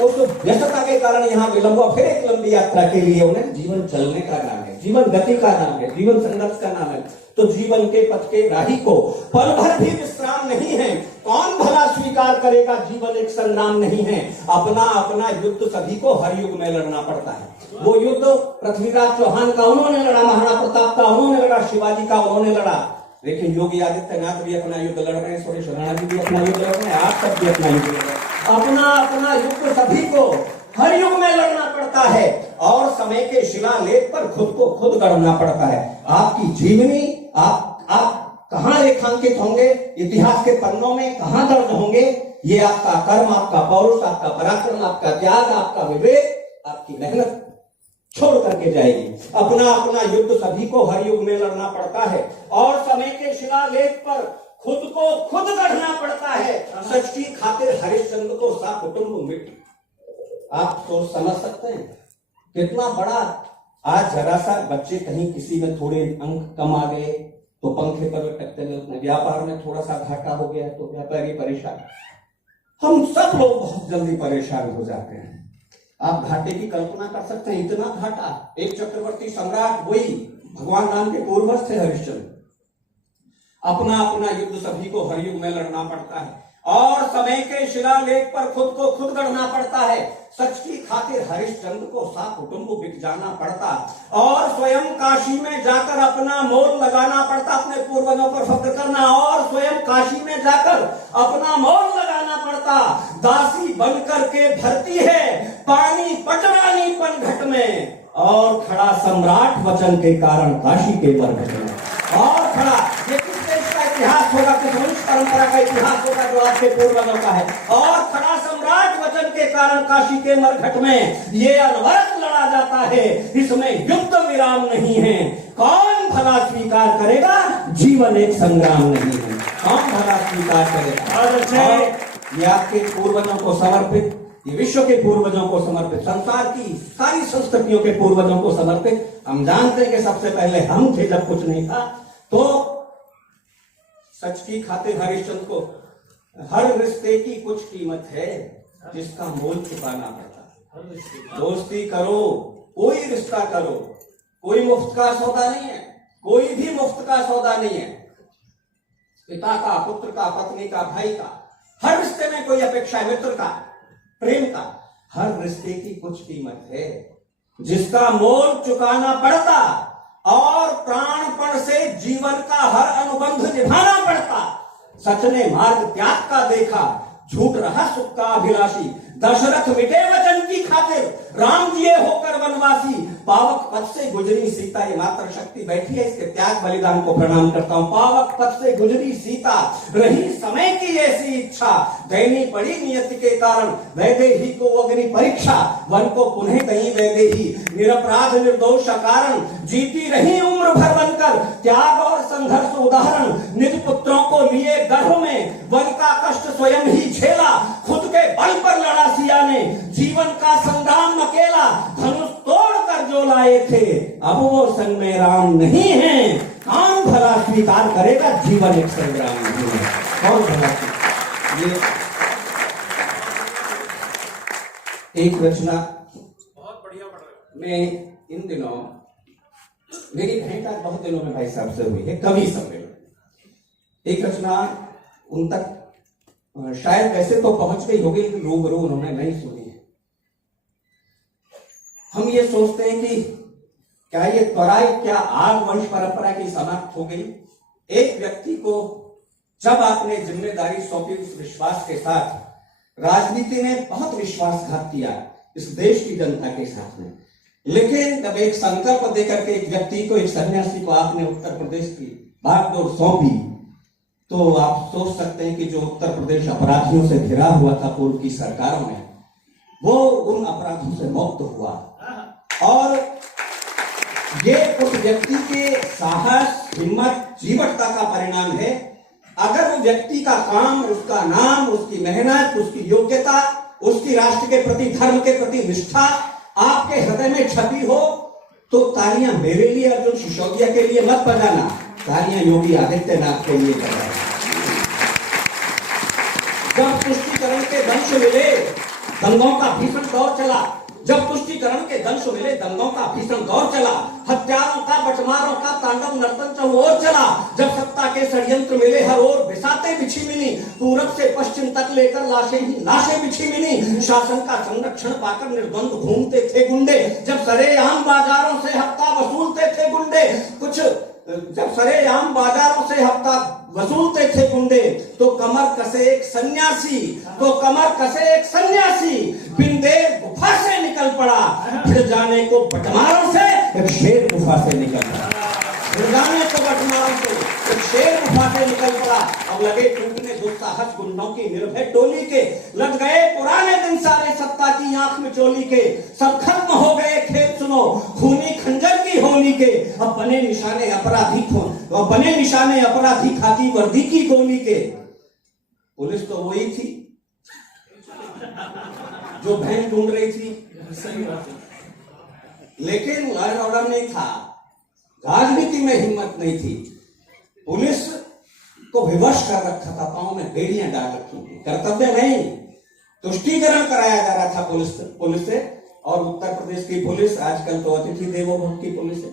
उस व्यस्तता के कारण यहाँ विलंब, फिर एक लंबी यात्रा के लिए उन्हें जीवन चलने का नाम है। है, जीवन गति का नाम है, जीवन संघर्ष का नाम है। तो जीवन के पथ के राही को पल भर भी विश्राम नहीं है। कौन भला स्वीकार करेगा जीवन एक संग्राम नहीं है। अपना अपना युद्ध सभी को हर युग में लड़ना पड़ता है। वो युद्ध पृथ्वीराज चौहान का उन्होंने लड़ा, महाराणा प्रताप का उन्होंने लड़ा, शिवाजी का उन्होंने लड़ा, लेकिन योगी आदित्यनाथ भी अपना युद्ध लड़ रहे हैं, सुरेश राणा जी भी अपना युद्ध लड़ रहे हैं, आप सब भी अपना युद्ध लड़ रहे हैं। अपना अपना युद्ध सभी को हर युग में लड़ना पड़ता है और समय के शिलालेख पर खुद को खुद गढ़ना पड़ता है। आपकी जीवनी आप कहां रेखांकित होंगे, इतिहास के पन्नों में कहां दर्ज होंगे, ये आपका कर्म, आपका पौरुष, आपका पराक्रम, आपका त्याग, आपका विवेक, आपकी मेहनत छोड़ करके जाएगी। अपना अपना युद्ध सभी को हर युग में लड़ना पड़ता है और समय के शिलालेख पर खुद को खुद गढ़ना पड़ता है। सच की खातिर हरिश्चंद्र को सा कुटुंब मिट। आप सोच समझ सकते हैं कितना बड़ा। आज जरा सा बच्चे कहीं किसी में थोड़े अंक कम आ गए तो पंखे पर लटकते हैं, अपने व्यापार में थोड़ा सा घाटा हो गया तो व्यापारी परेशान। हम सब लोग बहुत जल्दी परेशान हो जाते हैं। आप घाटे की कल्पना कर सकते हैं, इतना घाटा। एक चक्रवर्ती सम्राट, वही भगवान राम के पूर्वज थे हरिश्चंद्र। अपना अपना युद्ध सभी को हर युग में लड़ना पड़ता है और समय के शिलालेख पर खुद को खुद गढ़ना पड़ता है। सच की खातिर हरिश्चंद्र को सा कुटुंब बिक जाना पड़ता और स्वयं काशी में जाकर अपना मोल लगाना पड़ता, अपने पूर्वजों पर फख्र करना और स्वयं काशी में जाकर अपना मोल लगाना पड़ता। दासी बनकर के भरती है पानी पटरानी पनघट में और खड़ा सम्राट वचन के कारण काशी के मरघट में और खड़ा। ये किस देश का इतिहास होगा, किस वंश परंपरा का इतिहास होगा जो आपके पूर्वजों का है। और खड़ा सम्राट वचन के कारण काशी के मरघट में ये अनवरत लड़ा जाता है। इसमें युद्ध विराम नहीं है। कौन भला स्वीकार करेगा जीवन एक संग्राम नहीं है। कौन भला स्वीकार करेगा। और ये आपके पूर्वजों को समर्पित, ये विश्व के पूर्वजों को समर्पित, संसार की सारी संस्कृतियों के पूर्वजों को समर्पित। हम जानते हैं कि सबसे पहले हम थे जब कुछ नहीं था। तो सच की खातिर हरिश्चंद्र को हर रिश्ते की कुछ कीमत है जिसका मोल चुकाना पड़ता। दोस्ती करो, कोई रिश्ता करो, कोई मुफ्त का सौदा नहीं है, कोई भी मुफ्त का सौदा नहीं है। पिता का, पुत्र का, पत्नी का, भाई का, हर रिश्ते में कोई अपेक्षा है, मित्र का, प्रेम का। हर रिश्ते की कुछ कीमत है जिसका मोल चुकाना पड़ता और प्राणपण से जीवन का हर अनुबंध निभाना पड़ता। सच ने मार्ग त्याग का देखा, झूठ रहा सुख का अभिलाषी। दशरथ मिटे वचन की खातिर, राम जिए होकर वनवासी। पावक पथ से गुजरी सीता, ये मात्र शक्ति बैठी है, इसके त्याग बलिदान को प्रणाम करता हूं। पावक पथ से गुजरी सीता, रही समय की ऐसी इच्छा। दैनी पड़ी नियति के कारण, वैदेही को अग्नि परीक्षा। वन को पुनः दही वैदेही, निरपराध निर्दोष कारण। जीती रही उम्र भर बनकर, त्याग और संघर्ष उदाहरण। निज पुत्रों को लिए गर्भ में, वन का कष्ट स्वयं ही झेला। खुद के बल पर लड़ा सिया ने, जीवन का संग्राम अकेला। धनुष तोड़कर जो लाए थे, अब वो संग में राम नहीं है। कौन भला स्वीकार करेगा जीवन एक संग्राम नहीं है। कौन भला। ये एक रचना बहुत बढ़िया पढ़ रहे। मैं इन दिनों, मेरी भेंट आज बहुत दिनों में भाई साहब से हुई है, कवि सम्मेलन। एक रचना उन तक शायद वैसे तो पहुंच गई होगी, लेकिन रूबरू उन्होंने नहीं सुनी है। हम ये सोचते हैं कि क्या ये त्वराई, क्या आग वंश परंपरा की समाप्त हो गई। एक व्यक्ति को जब आपने जिम्मेदारी सौंपी, उस विश्वास के साथ, राजनीति ने बहुत विश्वासघात किया इस देश की जनता के साथ में, लेकिन जब एक संकल्प देकर के एक व्यक्ति को, एक सन्यासी को आपने उत्तर प्रदेश की बागडोर सौंपी, तो आप सोच सकते हैं कि जो उत्तर प्रदेश अपराधियों से घिरा हुआ था पूर्व की सरकारों में, वो उन अपराधों से मुक्त हुआ। और ये उस व्यक्ति के साहस, हिम्मत, जीवटता का परिणाम है। अगर वो व्यक्ति का काम, उसका नाम, उसकी मेहनत, उसकी योग्यता, उसकी राष्ट्र के प्रति, धर्म के प्रति निष्ठा आपके हृदय में छपी हो, तो तालियां मेरे लिए, अर्जुन सिसोदिया के लिए मत बजाना, तालियां योगी आदित्यनाथ के लिए बजाना। जब तुष्टिकरण के वंश मिले, दंगों का भीषण दौर चला, जब तुष्टीकरण के दंश मिले, दंगों का भीषण दौर चला, हत्यारों का बटमारों का तांडव नर्तन चहुओर चला, जब सत्ता के षड्यंत्र मिले हर ओर बिसाते बिछी मिली, पूरब से पश्चिम तक लेकर लाशें ही लाशें बिछी मिली, शासन का संरक्षण पाकर निर्द्वंद घूमते थे गुंडे, जब सरेआम बाजारों से हफ्ता वसूलते थे गुंडे, जब सरेआम बाजारों से हफ्ता वसूलते थे गुंडे, तो कमर कसे एक सन्यासी, बिन देर गुफा से निकल पड़ा, फिर जाने को बटमारों से एक शेर गुफा से निकल पड़ा, फिर जाने को बटमारों से एक शेर गुफा से निकल पड़ा। अब लगे टूटने दुस्साहस गुंडों की निर्भय टोली के, लग गए पुराने दिन सारे सत्ता की आंख में चोली के, सब खत्म हो गए खेल सुनो खूनी खंजर की होली के, अब बने निशाने अपराधी खाकी वर्दी की गोली के। पुलिस तो वही थी जो बहन ढूंढ रही थी, लेकिन लॉ एंड ऑर्डर नहीं था, राजनीति में हिम्मत नहीं थी, पुलिस को विवश कर रखा था, पांव में बेड़ियां डाल रखी थी, कर्तव्य नहीं, तुष्टीकरण कराया जा रहा था पुलिस से। और उत्तर प्रदेश की पुलिस आजकल तो अतिथि देवो भव की पुलिस है,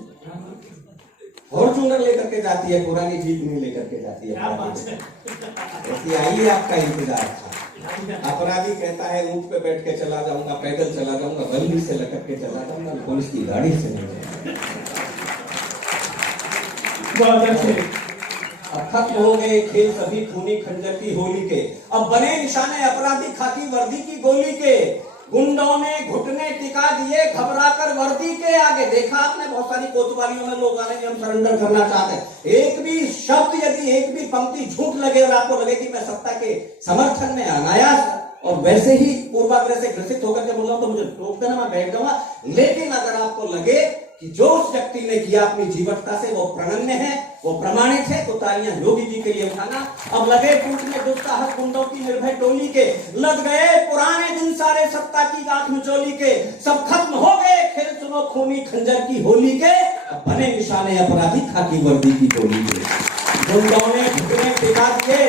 फॉर्चूनर लेकर के जाती है, पुरानी जीप नहीं लेकर के जाती है। आइए आपका इंतजार था। अपराधी कहता है ऊंट पे बैठ के चला जाऊंगा, पैदल चला जाऊंगा, बल्ली से लटक के चला जाऊंगा, पुलिस की गाड़ी से नहीं जाऊंगा। अब खत्म हो गए खेल सभी खूनी खंजर की होली के, अब बने निशाने अपराधी खाकी वर्दी की गोली के, गुंडों ने घुटने टिका दिए घबराकर वर्दी के आगे। देखा आपने बहुत सारी कोतवालियों में लोग आने हम सरेंडर करना चाहते हैं, एक भी शब्द यदि एक भी पंक्ति झूठ लगे और आपको लगे कि मैं सत्ता के समर्थन में अनायास और वैसे ही पूर्वाग्रह से ग्रसित होकर के बोल रहा हूं तो मुझे रोक देना, मैं बैठ जाऊंगा। लेकिन अगर आपको लगे कि जो उस व्यक्ति ने किया अपनी जीवटता से वो प्रणन्य है, वो प्रमाणित है, तो तालियां योगी जी के लिए उठाना। अब लगे टूटने दुस्साहस गुंडों की निर्भय टोली के, लग गए पुराने दिन सारे सत्ता की आंख मिचोली के, सब खत्म हो गए खेल सुनो खूनी खंजर की होली के, अब बने निशाने अपराधी खाकी वर्दी की टोली के। गुंडों ने घुटने टिका दिए,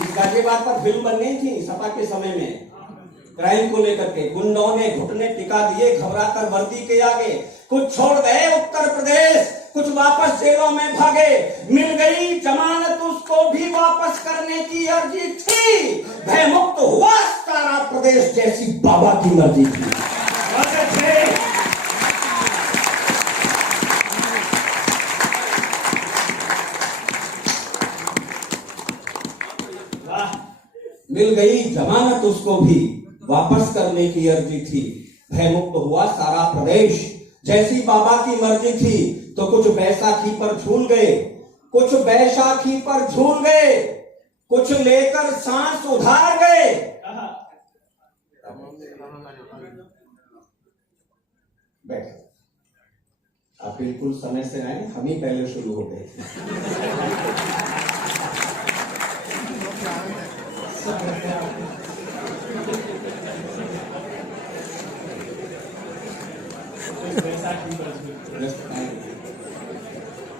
इस गाजियाबाद पर फिल्म बन गई थी सपा के समय में क्राइम को लेकर के, गुंडों ने घुटने टिका दिए घबराकर वर्दी के आगे, कुछ छोड़ गए उत्तर प्रदेश, कुछ वापस जेलों में भागे, मिल गई जमानत उसको भी वापस करने की अर्जी थी, भय मुक्त हुआ सारा प्रदेश जैसी बाबा की मर्जी थी। मिल गई जमानत उसको भी वापस करने की अर्जी थी, भय मुक्त हुआ सारा प्रदेश जैसी बाबा की मर्जी थी। तो कुछ बैसाखी पर झूल गए, कुछ बैसाखी पर झूल गए, कुछ लेकर सांस उधार गए। बैठ, आप बिल्कुल समय से आए, हम ही पहले शुरू हो गए।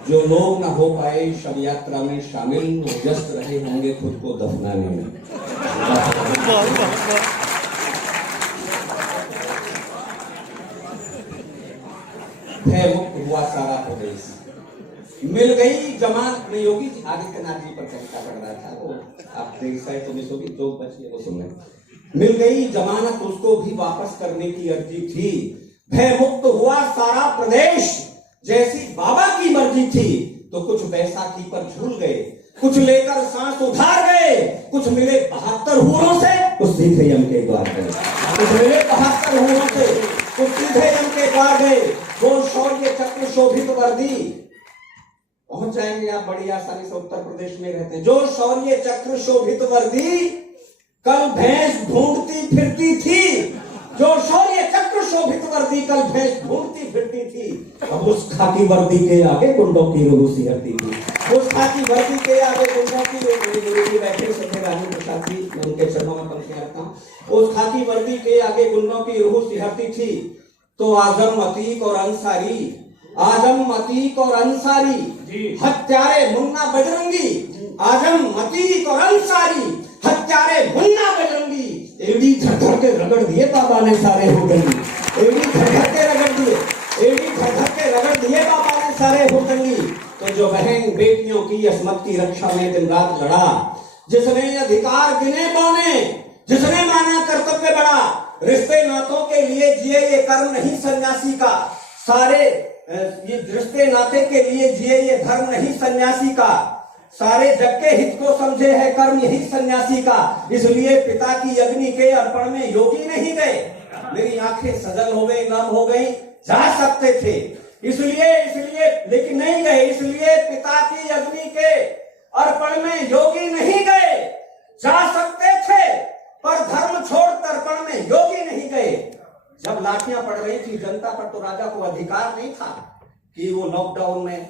जो लोग ना हो पाए शव यात्रा में शामिल, वो व्यस्त रहे होंगे खुद को दफनाने में। भय मुक्त हुआ सारा प्रदेश, मिल गई जमानत में। योगी आदित्यनाथ जी पर चर्चा पड़ रहा था, वो आप देख साइड तो मिस होगी, जो बचिए वो सुन लें। मिल गई जमानत उसको भी वापस करने की अर्जी थी, भय मुक्त हुआ सारा प्रदेश जैसी बाबा की मर्जी थी। तो कुछ बैसाखी पर झूल गए, कुछ लेकर सांस उधार गए, कुछ मिले 72 हूरों से, कुछ सीधे यम के द्वार गए, कुछ मिले 72 हूरों से, कुछ सीधे यम के द्वार गए। वो शौर्य चक्र शोभित वर्दी, पहुंच जाएंगे आप बड़ी आसानी से, उत्तर प्रदेश में रहते हैं। जो शौर्य चक्र शोभित वर्दी कल भैंस ढूंढती फिरती थी, जो शौर्य चक्र शोभित वर्दी कल भैंस ढूंढती फिरती थी, अब उस खाकी वर्दी के आगे गुंडों की रूह सिहरती थी। उस खाकी वर्दी के आगे गुंडों की रूह बैठे सके रानी प्रसाद जी, मैं उनके चरणों में पंक्तियां रखता हूं। उस खाकी वर्दी के आगे गुंडों की रूह सिहरती थी। तो आजम अतीक और अंसारी, आजम अतीक और अंसारी, हत्यारे मुन्ना बजरंगी, आजम अतीक और अंसारी, हत्यारे मुन्ना बजरंगी, एड़ी धर के रगड़ दिए बाबा ने सारे हो गई। एड़ी धर के रगड़ दिए, एड़ी धर के रगड़ दिए बाबा ने सारे हुक्कंगी। तो जो बहन बेटियों की अस्मत की रक्षा में दिन रात लड़ा, जिसने अधिकार गिने बोने, जिसने माना कर्तव्य बड़ा, रिश्ते नातों के लिए जिए ये कर्म नहीं सन्यासी का, सारे ये रिश्ते नाते के लिए जिए ये धर्म नहीं सन्यासी का, सारे जग के हित को समझे है कर्म यही सन्यासी का। इसलिए पिता की अग्नि के अर्पण में योगी नहीं गए। मेरी आंखें सजल हो गई, नम हो गई, जा सकते थे इसलिए लेकिन नहीं गए। इसलिए पिता की अग्नि के अर्पण में योगी नहीं गए। जा सकते थे पर धर्म छोड़ तर्पण में योगी नहीं गए। जब लाठियां पड़ रही थी जनता पर तो राजा को अधिकार नहीं था कि वो लॉकडाउन में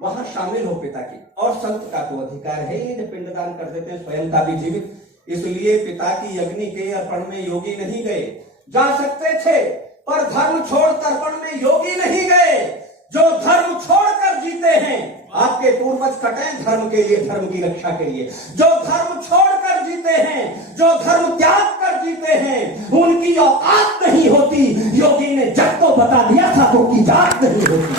वहां शामिल हो पिता की, और संत का तो अधिकार है ही, पिंडदान कर देते हैं स्वयं का भी जीवित। इसलिए पिता की अग्नि के अर्पण में योगी नहीं गए। जा सकते थे पर धर्म छोड़ तर्पण में योगी नहीं गए। जो धर्म छोड़कर जीते हैं, आपके पूर्वज कटे धर्म के लिए, धर्म की रक्षा के लिए। जो धर्म छोड़कर जीते हैं, जो धर्म त्याग कर जीते हैं, उनकी औकात नहीं होती। योगी ने जग को बता दिया था तो की जात नहीं होती।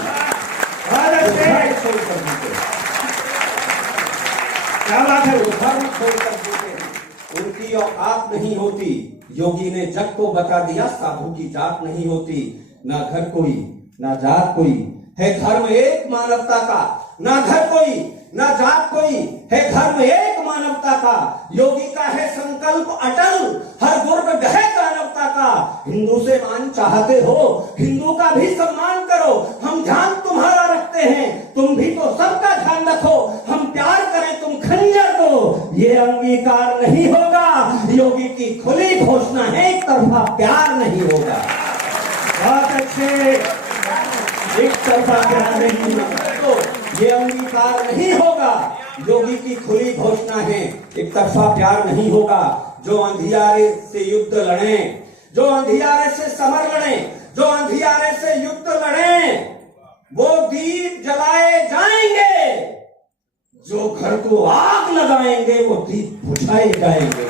क्या बात है, वो धर्म छोड़कर जीते हैं, उनकी औकात नहीं होती। योगी ने जग को बता दिया साधु की जात नहीं होती। ना घर कोई ना जात कोई है, धर्म एक मानवता का। ना घर कोई ना जात कोई है, धर्म एक मानवता का। योगी का है संकल्प अटल, हर दुर्ग गहे मानवता का। हिंदू से मान चाहते हो, हिंदू का भी सम्मान करो। हम ध्यान तुम्हारा रखते हैं, तुम भी तो सबका ध्यान रखो। हम प्यार करें तुम खंजर दो, ये अंगीकार नहीं होगा। योगी की खुली घोषणा है, एक तरफा प्यार नहीं होगा। बहुत अच्छे, एक तरफा प्यार नहीं होगा, ये अंगीकार नहीं होगा। योगी की खुली घोषणा है, एक तरफा प्यार नहीं होगा। जो अंधियारे से युद्ध लड़े, जो अंधियारे से समर लड़े, जो अंधियारे से युद्ध लड़े, वो दीप जलाए जाएंगे। जो घर को आग लगाएंगे वो दीप बुझाए जाएंगे।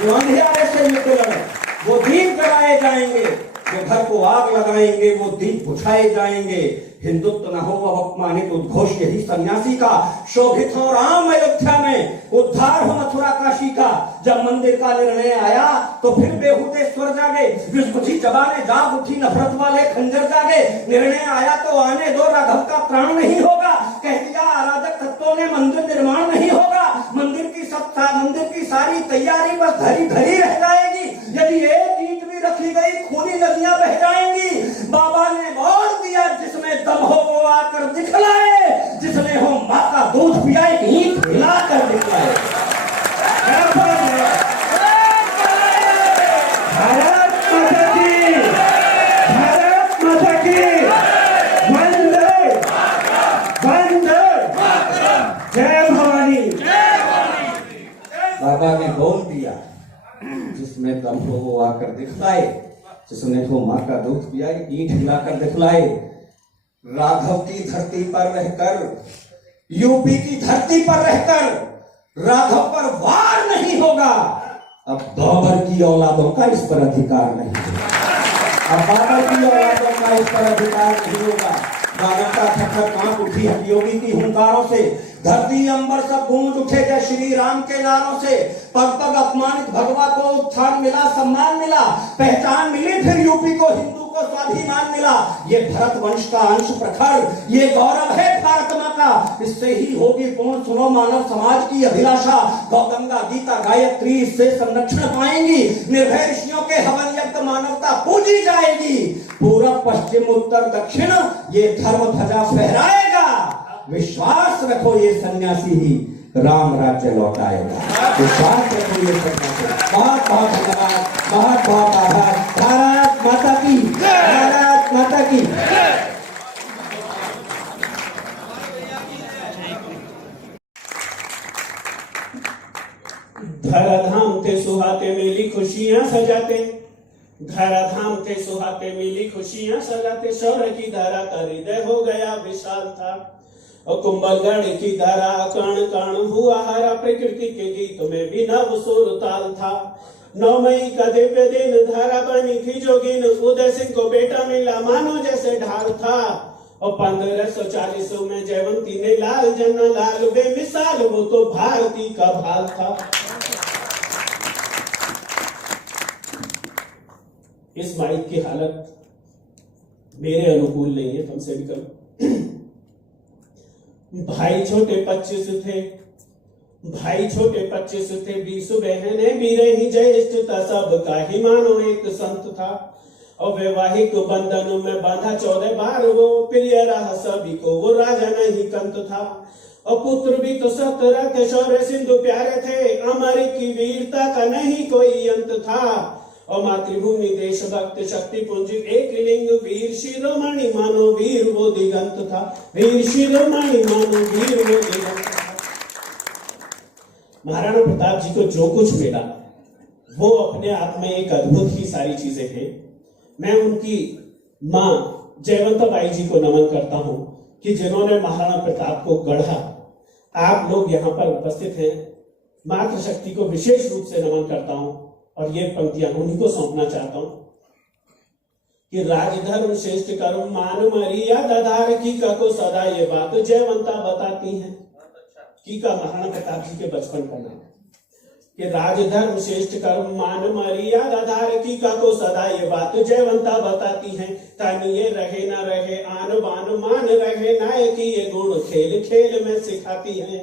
जो अंधियारे से युद्ध लड़े वो दीप जलाए जाएंगे, जो घर को आग लगाएंगे वो दीप बुझाए जाएंगे। हिंदुत्व न हो अब अपमानित उद्घोष यही सन्यासी का। शोभित हो राम अयोध्या में, उद्धार हो मथुरा काशी का। जब मंदिर का निर्णय आया तो फिर बेहुदे स्वर जागे, विस्फुटी जबाने जाग उठी, नफरत वाले खंजर जागे। निर्णय आया तो आने दो, राघव का प्राण नहीं होगा। कह दिया अराजक तत्वों ने मंदिर निर्माण नहीं होगा। मंदिर की सारी तैयारी बस धरी धरी रह जाएगी। यदि एक ईंट भी रखी गई खूनी नदियां बह जाएंगी। बाबा ने बोल दिया, जिसमें दम हो वो आकर दिखलाए, जिसने हो माँ का दूध पिया एक ईंट हिलाकर दिखलाए। भारत माता की, भारत माता की, वंदे वंदे, जय भवानी। बाबा ने बोल दिया, जिसमें दम हो वो आकर दिखलाए, जिसने हो माँ का दूध पिया एक ईंट हिलाकर दिखलाए। राघव की धरती पर रहकर, यूपी की धरती पर रहकर राघव पर वार नहीं होगा। अब बाबर की औलादों का इस पर अधिकार नहीं होगा। अब बाबर की औलादों का इस पर अधिकार नहीं होगा। मानवता थर-थर कांप उठी है योगी की हुंकारों से। धरती अंबर सब गूंज उठे जय श्री राम के नारों से। पग पग अपमानित भगवा को उत्थान मिला, सम्मान मिला, पहचान मिली, फिर यूपी को हिंदू को स्वाभिमान मिला। ये भरत वंश का अंश प्रखर, ये गौरव है भारत माँ का। इससे ही होगी पूर्ण सुनो मानव समाज की अभिलाषा। गौगंगा गीता गायत्री इससे संरक्षण पाएंगी। निर्भय ऋषियों के हवन यज्ञ मानवता पूजी जाएगी। पूर्व पश्चिम उत्तर दक्षिण ये धर्म ध्वजा फहराएगा। विश्वास रखो ये सन्यासी ही राम राज्य लौटाएगा। विश्वास रखो ये सन्यासी। बहुत बहुत धन्यवाद, बहुत बहुत आभार। भारत माता की, भारत माता की। धराधाम थे सुहाते मिली खुशियां सजाते, धराधाम थे सुहाते मिली खुशियां सजाते। शौर्य की धारा का हृदय हो गया विशाल था, और कुंभलगढ़ की धारा कण कण हुआ हरा। प्रकृति के गीत में भी नव सुर ताल था। 9 मई का दिव्य दिन, धारा बनी थी जोगिन, उदय सिंह को बेटा मिला मानो जैसे ढाल था। और 1540 में जयवंती ने लाल जना लाल बेमिसाल, वो तो भारती का भाल था। इस माइक की हालत मेरे अनुकूल नहीं है, तुमसे भी करूं। भाई छोटे 25 थे, भाई छोटे 25 थे, 20 बहनें भी रही ज्येष्ठता, सबका ही मानो एक संत था। और वैवाहिक बंधन में बांधा 14 बार वो, प्रिय रहा सभी को वो, राजा नहीं कंत था। और पुत्र भी तो 17 थे, शौर्य सिंधु प्यारे थे, अमर की वीरता का नहीं कोई अंत था। और मातृभूमि देशभक्त शक्ति पुंज एक लिंग, वीर शिरोमणि मानो वीर वो दिगंत था, वीर शिरोमणि मानो वीर वो दिगंत था। महाराणा प्रताप जी को जो कुछ मिला वो अपने आप में एक अद्भुत ही सारी चीजें हैं। मैं उनकी मां जयवंताबाई जी को नमन करता हूं कि जिन्होंने महाराणा प्रताप को गढ़ा। आप लोग यहाँ पर उपस्थित हैं, मातृशक्ति को विशेष रूप से नमन करता हूं और ये पंक्तियां उन्हीं को सौंपना चाहता हूं कि राजधर्म श्रेष्ठ कर्म मान मर्यादा धार की का को सदा ये बात जयवंता बताती हैं। की का महाराणा प्रताप जी के बचपन का नाम कि राजधर्म श्रेष्ठ कर्म मान मर्यादा धार की का को सदा ये बात जयवंता बताती हैं। तन ये रहे न रहे आन बान मान रहे नायकी ये गुण खेल खेल में सिखाती हैं।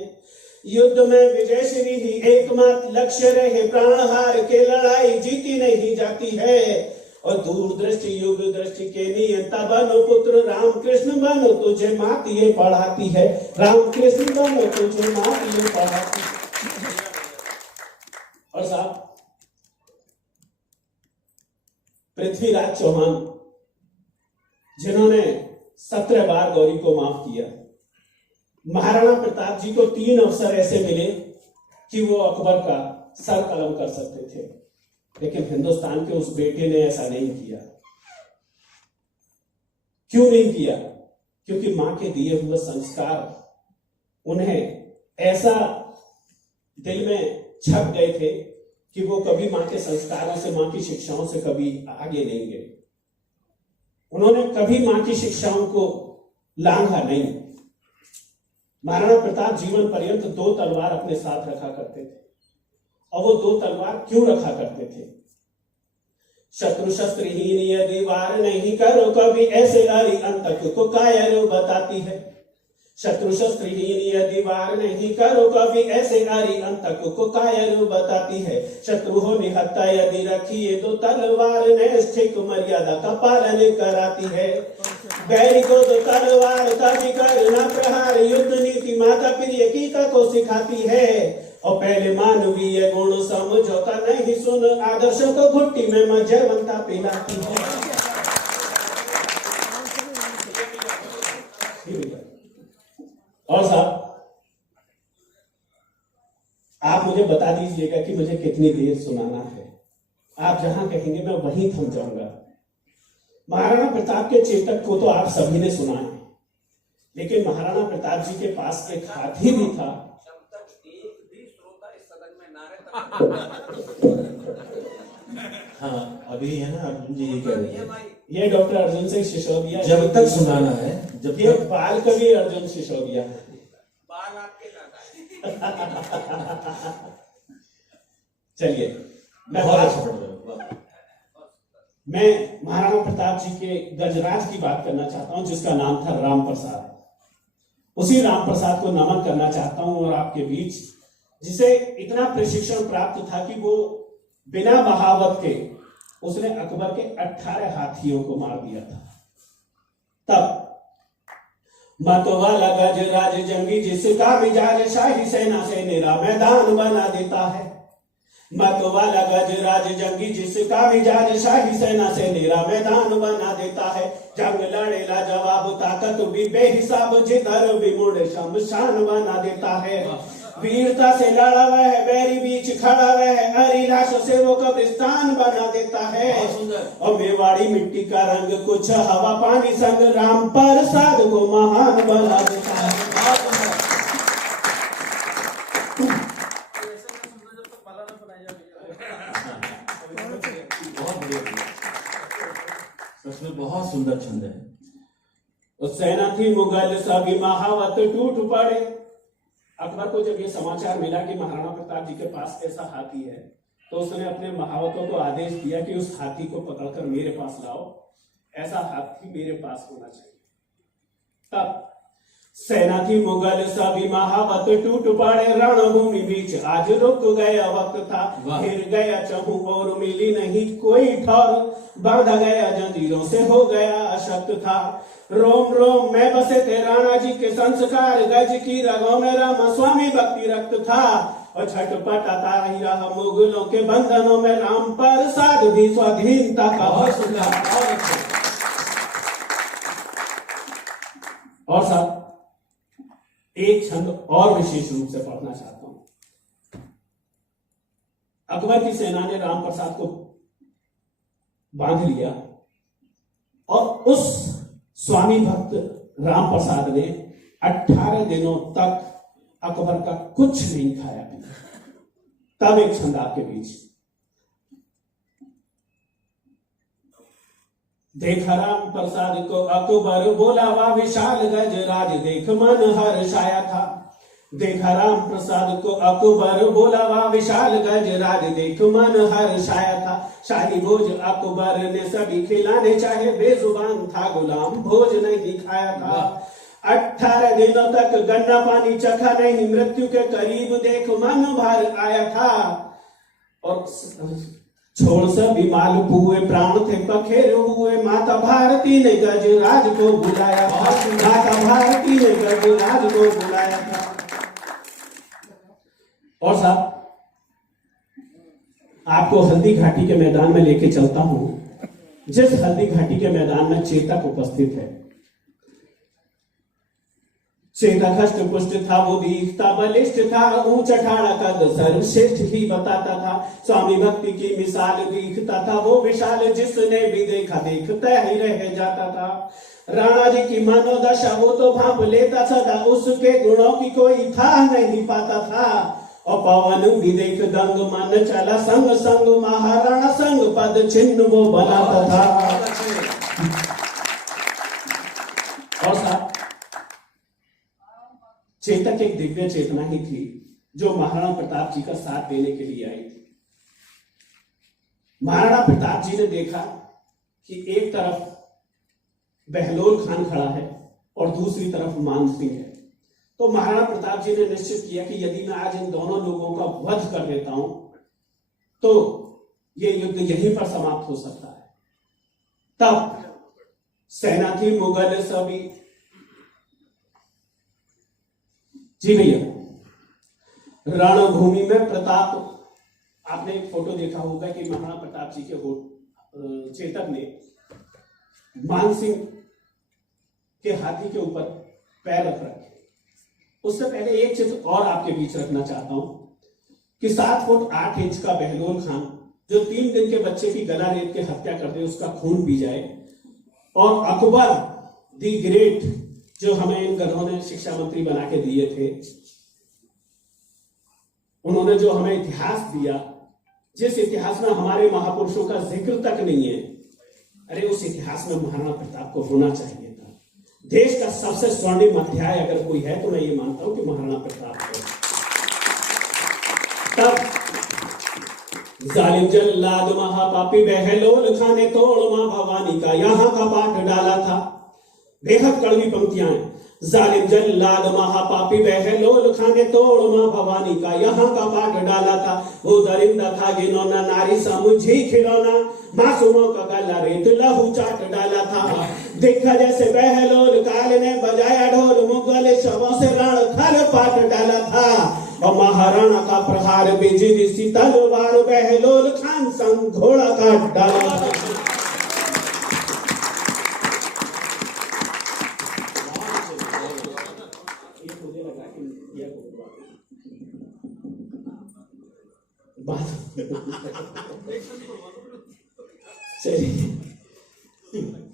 युद्ध में विजय श्री ही एकमात्र लक्ष्य रहे, प्राण हार के लड़ाई जीती नहीं जाती है। और दूरदृष्टि युग दृष्टि के नियंता बनो पुत्र राम कृष्ण बनो, तुझे मात ये पढ़ाती है, राम कृष्ण बनो तुझे मात ये पढ़ाती है। और साहब पृथ्वीराज चौहान जिन्होंने 17 बार गौरी को माफ किया। महाराणा प्रताप जी को 3 अवसर ऐसे मिले कि वो अकबर का सर कलम कर सकते थे, लेकिन हिंदुस्तान के उस बेटे ने ऐसा नहीं किया। क्यों नहीं किया? क्योंकि मां के दिए हुए संस्कार उन्हें ऐसा दिल में छप गए थे कि वो कभी मां के संस्कारों से, मां की शिक्षाओं से कभी आगे नहीं गए। उन्होंने कभी मां की शिक्षाओं को लांघा नहीं। महाराणा प्रताप जीवन पर्यंत 2 तलवार अपने साथ रखा करते थे। और वो 2 तलवार क्यों रखा करते थे? शत्रु शस्त्रहीन यदि वार नहीं करो कभी, ऐसे अरि अंतक को कायर बताती है। शत्रु शस्त्रहीन यदि वार नहीं करो कभी, ऐसे अरि अंतक को कायर बताती है। शत्रु हो निहत्ता यदि रखिए तो तलवार नैष्ठिक मर्यादा का पालन कराती है। बैरी को तो तलवार तभी करना प्रहार, युद्ध नीति माता प्रिय गीता को सिखाती है। और पहले मानवीय गुण समझौता नहीं सुन, आदर्श को घुट्टी में जयवंता पिलाती है। और साहब आप मुझे बता दीजिएगा कि मुझे कितनी देर सुनाना है। आप जहां कहेंगे मैं वहीं थम जाऊंगा। महाराणा प्रताप के चेतक को तो आप सभी ने सुना है, लेकिन महाराणा प्रताप जी के पास एक हाथी भी था। हाँ, अभी है ना अर्जुन जी ये कह रहे हैं, ये डॉक्टर अर्जुन सिंह सिसोदिया जब तक सुनाना है, जब ये तक बाल कवि अर्जुन सिसोदिया है। बाल आपके दादा चलिए बहुत अच्छा पढ़ रहे हो। मैं महाराणा प्रताप जी के गजराज की बात करना चाहता हूं, जिसका नाम था राम प्रसाद। उसी राम प्रसाद को नमन करना चाहता हूं और आपके बीच, जिसे इतना प्रशिक्षण प्राप्त था कि वो बिना बहावत के उसने अकबर के 18 हाथियों को मार दिया था। तब मतवाला गजराज जंगी जिसका मिजाज शाही सेना से निरा मैदान बना देता है। मतवाला गजराज जंगी जिसका मिजाज शाही सेना से निरा मैदान बना देता है। जंग लड़ेला जवाब ताकत भी बेहिसाब, जिधर भी मुड़े शमशान बना देता है। वीरता से लड़ा हुआ है, बैरी बीच खड़ा हुआ है, हरी लाशों से वो कब्रिस्तान बना देता है। और मेवाड़ी मिट्टी का रंग कुछ हवा पानी संग, राम प्रसाद को महान बना देता है। सेनाथी मुगल सभी महावत टूट पड़े। अकबर को जब ये समाचार मिला कि महाराणा प्रताप जी के पास ऐसा हाथी है, तो उसने अपने महावतों को आदेश दिया कि उस हाथी को पकड़कर मेरे पास लाओ, ऐसा हाथी मेरे पास होना चाहिए। तब सेनाथी मुगल सभी महावत टूट पड़े, रणभूमि बीच आज रुक गया वक्त था, फिर गया चहु और मिली नहीं कोई ठौर, बांधा गया जंजीरों से हो गया अशक्त था। रोम रोम में बसे थे राणा जी के संस्कार, गज की रगों में रामा स्वामी भक्ति रक्त था, और छटपटाता ही रहा मुगलों के बंधनों में राम प्रसाद भी स्वाधीनता का। और साहब एक छंद और विशेष रूप से पढ़ना चाहता हूं। अकबर की सेना ने राम प्रसाद को बांध लिया और उस स्वामी भक्त राम प्रसाद ने 18 दिनों तक अकबर का कुछ नहीं खाया पिया। तब एक छंद आपके बीच। देखा राम प्रसाद को अकबर बोला, वाह विशाल गजराज देख मन हर्षाया था। देखा राम प्रसाद को अकबर बोला, वाह विशाल गजराज देख मन हर्षाया था। शाही भोज अकबर ने सभी खिलाने चाहे, बेजुबान था गुलाम भोज नहीं खाया था। 18 दिनों तक गन्ना पानी चखा नहीं, मृत्यु के करीब देख मन भर आया था। और छोड़ सभी माल पुए प्राण थे पखेर हुए, माता भारती ने गजराज को बुलाया था। माता भारती ने गजराज को बुलाया था। और साहब आपको हल्दी घाटी के मैदान में लेके चलता हूं, जिस हल्दी घाटी के मैदान में चेतक उपस्थित है। चेतक हष्ट पुष्ट था, वो दिखता बलिष्ठ था, ऊंचा ठाड़ा कद सर्वश्रेष्ठ ही बताता था। स्वामी भक्ति की मिसाल दिखता था, वो विशाल जिसने भी देखा देखता ही रह जाता था। राणा जी की मनोदशा वो तो भांप लेता सदा, उसके गुणों की कोई था नहीं पाता था। और पवन भी देख दंग मन चला, संग संग महाराणा संग पद चिन्ह वो बनाता था। और साहब चेतक एक दिव्य चेतना ही थी जो महाराणा प्रताप जी का साथ देने के लिए आई थी। महाराणा प्रताप जी ने देखा कि एक तरफ बहलोल खान खड़ा है और दूसरी तरफ मानसिंह है, तो महाराणा प्रताप जी ने निश्चित किया कि यदि मैं आज इन दोनों लोगों का वध कर देता हूं तो ये युद्ध यहीं पर समाप्त हो सकता है। तब सेनाथी मुगल सभी, जी भैया, रणभूमि में प्रताप, आपने एक फोटो देखा होगा कि महाराणा प्रताप जी के चेतक ने मानसिंह के हाथी के ऊपर पैर रख रखे। उससे पहले एक चित्र और आपके बीच रखना चाहता हूं कि 7 फुट 8 इंच का बहलोल खान जो 3 दिन के बच्चे की गला रेत के हत्या कर दे, उसका खून पी जाए, और अकबर दी ग्रेट जो हमें इन गधों ने शिक्षा मंत्री बना के दिए थे, उन्होंने जो हमें इतिहास दिया, जिस इतिहास में हमारे महापुरुषों का जिक्र तक नहीं है, अरे उस इतिहास में महाराणा प्रताप को होना चाहिए था। देश का सबसे स्वर्णिम अध्याय अगर कोई है तो मैं ये मानता हूं कि महाराणा प्रताप है। तब जालिम जल्लाद महापापी बहलोल खान ने तोड़ मां भवानी का यहां का पाठ डाला था। बेहद कड़वी पंक्तियां हैं। जालिम जल्लाद महापापी बहलोल खान ने तोड़ मां भवानी का यहाँ का पाठ डाला था। वो दरिंदा था जिन्होंने नारी समझी खिलौना, मासूमों का गला रेत लहू चाट डाला था। देखा जैसे बहलोल काल ने बजाया ढोल, मुगल शवों से रण थल पाट डाला था। और महाराणा का प्रहार बिजली सी तलवार बहलोल खान संग घोड़ा काट डाला था।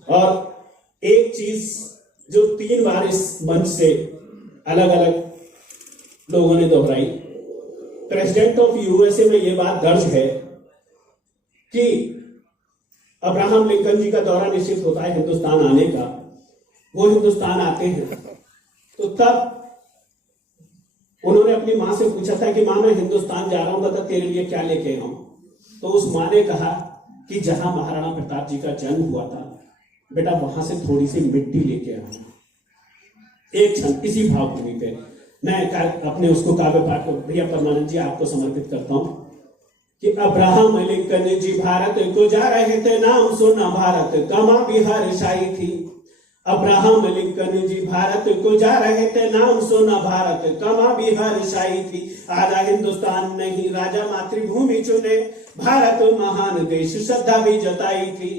और एक चीज जो 3 बार इस मंच से अलग अलग लोगों ने दोहराई, प्रेसिडेंट ऑफ यूएसए में यह बात दर्ज है कि अब्राहम लिंकन जी का दौरा निश्चित होता है हिंदुस्तान आने का, वो हिंदुस्तान आते हैं तो तब उन्होंने अपनी माँ से पूछा था कि माँ मैं हिंदुस्तान जा रहा हूं, बता तेरे लिए क्या लेके आऊं। तो उस माँ ने कहा कि जहां महाराणा प्रताप जी का जन्म हुआ था बेटा वहां से थोड़ी सी मिट्टी लेके आना। एक क्षण इसी भावभूमि पे मैं अपने उसको काव्य पाठ को भैया परमानंद जी आपको समर्पित करता हूं कि अब्राहम लिंकन जी भारत को जा रहे थे, नाम सुना भारत कमा बिहार शाही थी। अब्राहम लिंकन जी भारत को जा रहे थे, नाम सुना भारत कमा बिहार शाही थी। आधा हिंदुस्तान नहीं राजा मातृभूमि चुने, भारत महान देश श्रद्धा भी जताई थी।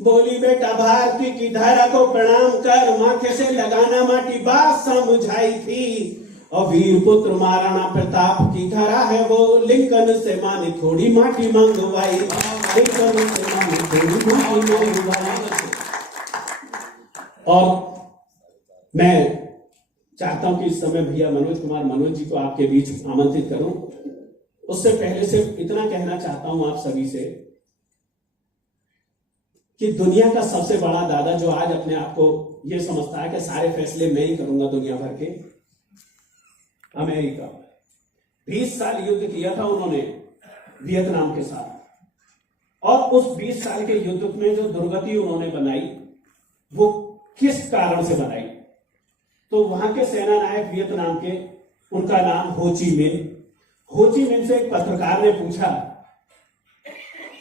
बोली बेटा भारती की धारा को प्रणाम कर, माथे से लगाना माटी बात समझाई थी। और वीर पुत्र महाराणा प्रताप की धरा है वो, लिंकन से माने थोड़ी माटी मंगवाई, लिंकन से माने थोड़ी माटी मंगवाई। और मैं चाहता हूं कि इस समय भैया मनोज जी को आपके बीच आमंत्रित करूं। उससे पहले सिर्फ इतना कहना चाहता हूं आप सभी से कि दुनिया का सबसे बड़ा दादा जो आज अपने आप को यह समझता है कि सारे फैसले मैं ही करूंगा दुनिया भर के, अमेरिका 20 साल युद्ध किया था उन्होंने वियतनाम के साथ, और उस 20 साल के युद्ध में जो दुर्गति उन्होंने बनाई वो किस कारण से बनाई। तो वहां के सेना नायक वियतनाम के, उनका नाम हो ची मिन। हो ची मिन से एक पत्रकार ने पूछा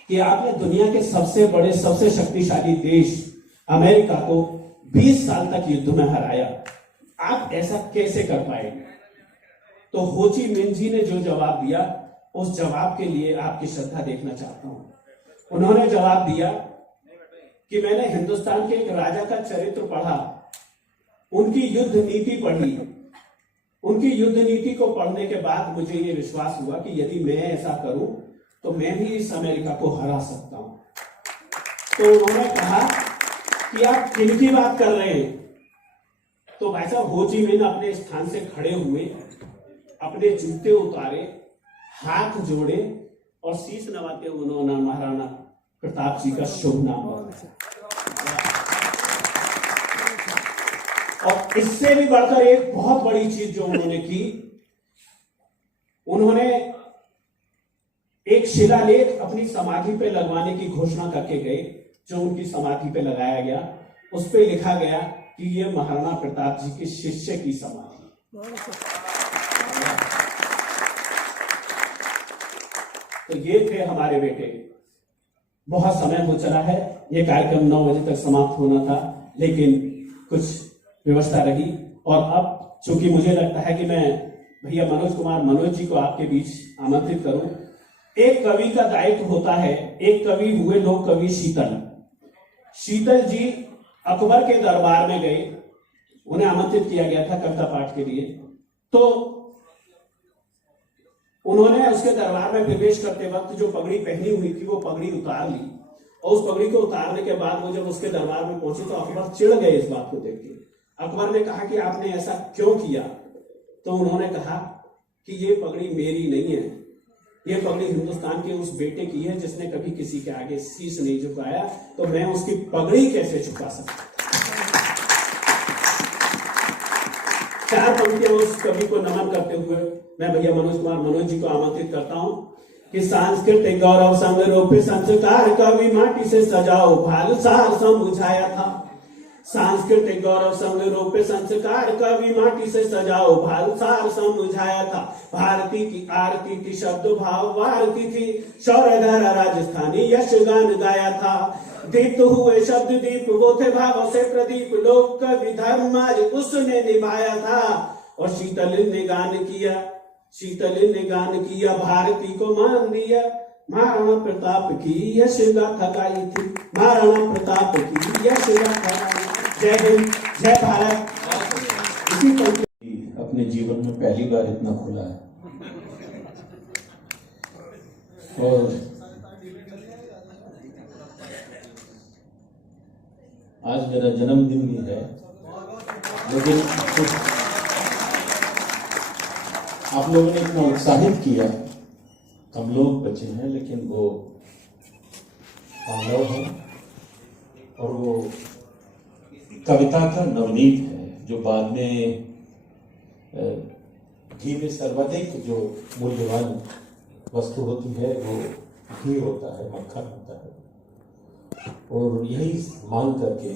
कि आपने दुनिया के सबसे बड़े सबसे शक्तिशाली देश अमेरिका को 20 साल तक युद्ध में हराया, आप ऐसा कैसे कर पाए। तो हो ची मिन जी ने जो जवाब दिया उस जवाब के लिए आपकी श्रद्धा देखना चाहता हूं। उन्होंने जवाब दिया कि मैंने हिंदुस्तान के एक राजा का चरित्र पढ़ा, उनकी युद्ध नीति पढ़ी, उनकी युद्ध नीति को पढ़ने के बाद मुझे ये विश्वास हुआ कि यदि मैं ऐसा करूं तो मैं भी इस अमेरिका को हरा सकता हूं। तो उन्होंने कहा कि आप किनकी बात कर रहे हैं। तो भाई साहब हो ची मिन अपने स्थान से खड़े हुए, अपने जूते उतारे, हाथ जोड़े और शीश नवाते उन्होंने महाराणा प्रताप जी का शुभ नाम बोला। और इससे भी बढ़कर एक बहुत बड़ी चीज जो उन्होंने की, उन्होंने एक शिलालेख अपनी समाधि पे लगवाने की घोषणा करके गए। जो उनकी समाधि पे लगाया गया उस पे लिखा गया कि ये महाराणा प्रताप जी के शिष्य की समाधि। तो ये थे हमारे बेटे। बहुत समय हो चला है, ये कार्यक्रम 9 बजे तक समाप्त होना था, लेकिन कुछ व्यवस्था रही। और अब चूंकि मुझे लगता है कि मैं भैया मनोज जी को आपके बीच आमंत्रित करूं। एक कवि का दायित्व होता है, एक कवि हुए लोक कवि शीतल जी अकबर के दरबार में गए, उन्हें आमंत्रित किया गया था कविता पाठ के लिए। तो उन्होंने उसके दरबार में प्रवेश करते वक्त जो पगड़ी पहनी हुई थी वो पगड़ी उतार ली, और उस पगड़ी को उतारने के बाद वो जब उसके दरबार में पहुंचे तो अकबर चिढ़ गए इस बात को देख के। अकबर ने कहा कि आपने ऐसा क्यों किया। तो उन्होंने कहा कि ये पगड़ी मेरी नहीं है, ये पगड़ी हिंदुस्तान के उस बेटे की है जिसने कभी किसी के आगे शीश नहीं झुकाया, तो मैं उसकी पगड़ी कैसे झुका सकता। 4 पंक्तियां उस कवि को नमन करते हुए मैं भैया मनोज जी को आमंत्रित करता हूं कि सांस्कृतिक गौरव संग रूप संस्कार कवि माटी से सजाओ भाल सार समझाया था। सांस्कृतिक गौरव संग रूप संस्कार कवि माटी से सजाओ भाल सार समझाया था। भारती की आरती थी शब्द भाव वारती थी, शौर्यधारा राजस्थानी यश गान गाया था। दीप्त हुए शब्द दीप वो थे भावों से प्रदीप, लोक कवि धर्म आज उसने निभाया था। और शीतल ने गान किया भारती को मान दिया, महाराणा प्रताप की यश गाथा गाई थी, महाराणा प्रताप की यश गाथा गाई। जय हिंद, जय भारत। अपने जीवन में पहली बार इतना खुला है, और आज मेरा जन्मदिन भी है, लेकिन आप लोगों ने इतना उत्साहित किया। हम लोग बच्चे हैं लेकिन वो पांडव हैं, और वो कविता का नवनीत है, जो बाद में घी में सर्वाधिक जो मूल्यवान वस्तु होती है वो घी होता है, मक्खन होता है। और यही मान करके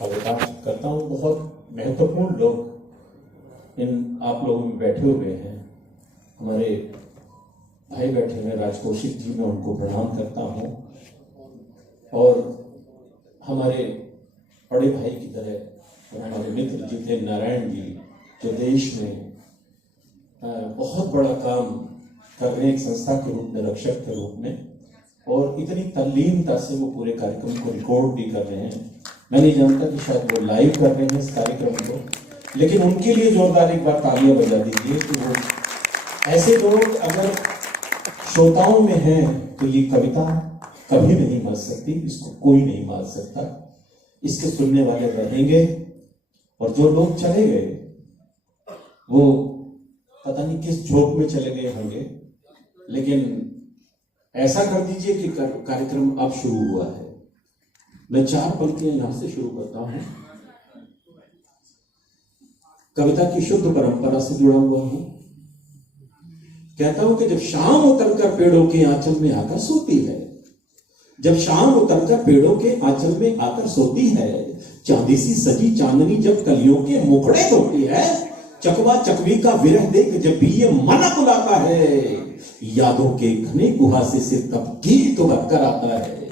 कविता करता हूँ। बहुत महत्वपूर्ण लोग इन आप लोगों में बैठे हुए हैं, हमारे भाई बैठे हैं राजकोषिक जी, मैं उनको प्रणाम करता हूँ। और हमारे बड़े भाई की तरह हमारे मित्र जितेंद्र नारायण जी, जो देश में बहुत बड़ा काम कर रहे हैं एक संस्था के रूप में, रक्षक के रूप में, और इतनी तल्लीनता से वो पूरे कार्यक्रम को रिकॉर्ड भी कर रहे हैं। मैं नहीं जानता कि शायद वो लाइव कर रहे हैं इस कार्यक्रम को, लेकिन उनके लिए जोरदार एक बार तालियां बजा दीजिए कि वो ऐसे लोग अगर श्रोताओं में हैं तो ये कविता कभी नहीं मर सकती, इसको कोई नहीं मार सकता। इसके सुनने वाले रहेंगे, और जो लोग चले गए वो पता नहीं किस झोंक में चले गए होंगे, लेकिन ऐसा कर दीजिए कि कार्यक्रम अब शुरू हुआ है। मैं 4 पंक्तियां यहां से शुरू करता हूं। कविता की शुद्ध परंपरा से जुड़ा हुआ हूं। कहता हूं कि जब शाम उतरकर पेड़ों के आंचल में आकर सोती है, जब शाम उतरकर पेड़ों के आंचल में आकर सोती है, चांदी सी सजी चांदनी जब कलियों के मुखड़े धोती है, चकवा चकवी का विरह देख जब भी ये मन बुलाता है, यादों के घने कुहासे से तब गीत उभर कर आता है,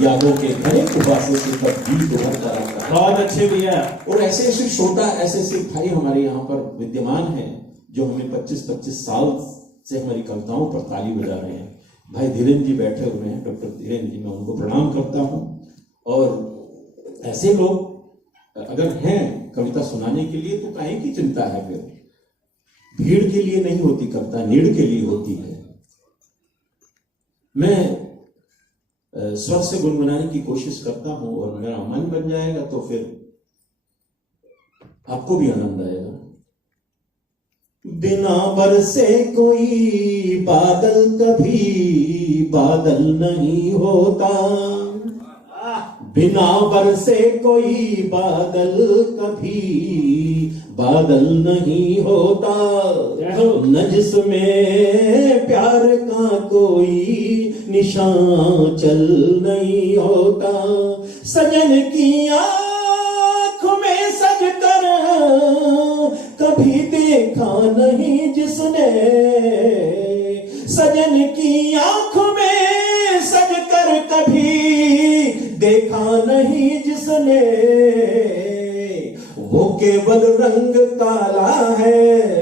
यादों के घने कुहासे से तब गीत उभर कर आता है। बहुत अच्छे भैया। और ऐसे ऐसे श्रोता, ऐसे ऐसे भाई हमारे यहाँ पर विद्यमान हैं जो हमें 25-25 साल से हमारी कविताओं पर ताली बजा रहे हैं। भाई धीरेन्द्र जी बैठे हुए हैं, डॉक्टर धीरेन्द्र जी, मैं उनको प्रणाम करता हूँ। और ऐसे लोग अगर हैं कविता सुनाने के लिए तो काहे की चिंता है? फिर भीड़ के लिए नहीं होती कविता, नीड़ के लिए होती है। मैं स्वर से गुनगुनाने की कोशिश करता हूं, और मेरा मन बन जाएगा तो फिर आपको भी आनंद आएगा। बिना बरसे कोई बादल कभी बादल नहीं होता, बिना बरसे कोई बादल कभी बादल नहीं होता, न जिसमें प्यार का कोई निशान चल नहीं होता। सजन की आँख में सज कर कभी देखा नहीं जिसने, सजन की आँख में सज कर कभी देखा नहीं जिसने, वो केवल रंग काला है,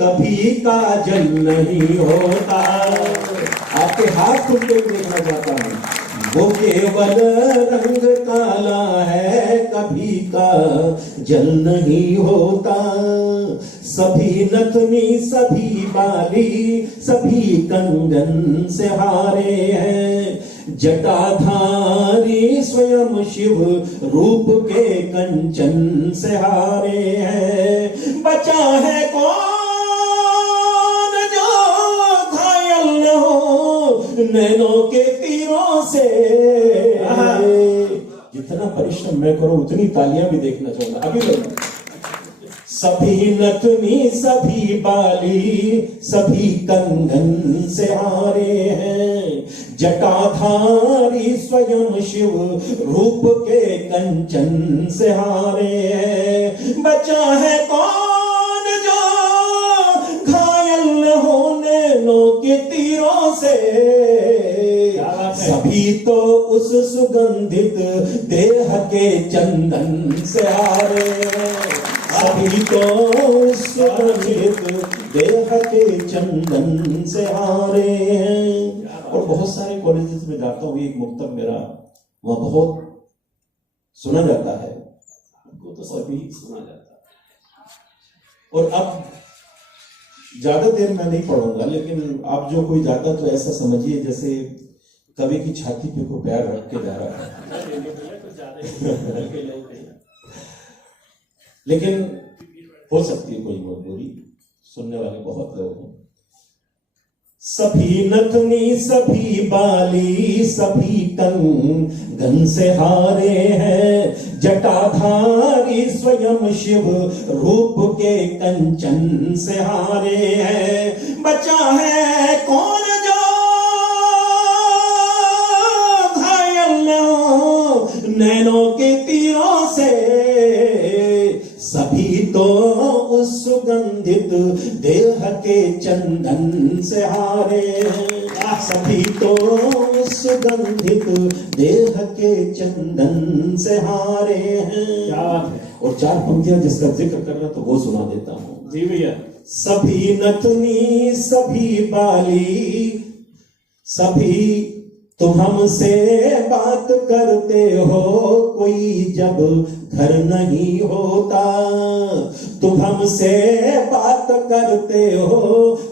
कभी काजल नहीं होता। आपके हाथ खुल के देखना चाहता हूं। वो केवल रंग काला है, कभी काजल नहीं होता। सभी नथनी सभी बाली सभी कंगन से हारे हैं, जटाधारी स्वयं शिव रूप के कंचन से हारे हैं। बचा है कौन जो घायल न हो नैनों के तीरों से। जितना परिश्रम मैं करूं उतनी तालियां भी देखना चाहूंगा। अभी लोग सभी नथनी सभी बाली सभी कंगन से हारे हैं, जटाधारी स्वयं शिव रूप के कंचन से हारे हैं। बचा है कौन जो घायल न होने नो के तीरों से, सभी तो उस सुगंधित देह के चंदन से हारे हैं, सभी तो सुगंधित देह के चंदन से हारे हैं। और बहुत सारे कॉलेजेस में जाता हूँ, एक मुक्तक मेरा वहां बहुत सुना जाता है, वो तो सभी सुना जाता है। और अब ज्यादा देर मैं नहीं पढ़ूंगा, लेकिन आप जो कोई जाता तो ऐसा समझिए जैसे कवि की छाती पे को पैर रख के जा रहा है। लेकिन हो सकती है कोई मजबूरी, सुनने वाले बहुत लोग हैं। सभी नथनी सभी बाली सभी कंगन से हारे हैं, जटाधारी स्वयं शिव रूप के कंचन से हारे हैं। बचा है कौन जो घायल हो नैनों के तीरों से, सभी तो उस सुगंधित देह के चंदन से हारे हैं, सभी तो उस सुगंधित देह के चंदन से हारे हैं। क्या बात है। और 4 पंक्तियां जिसका जिक्र कर रहा तो वो सुना देता हूं। जी भैया। सभी नथनी सभी बाली सभी तुम हमसे बात करते हो, कोई जब घर नहीं होता। तुम हमसे बात करते हो,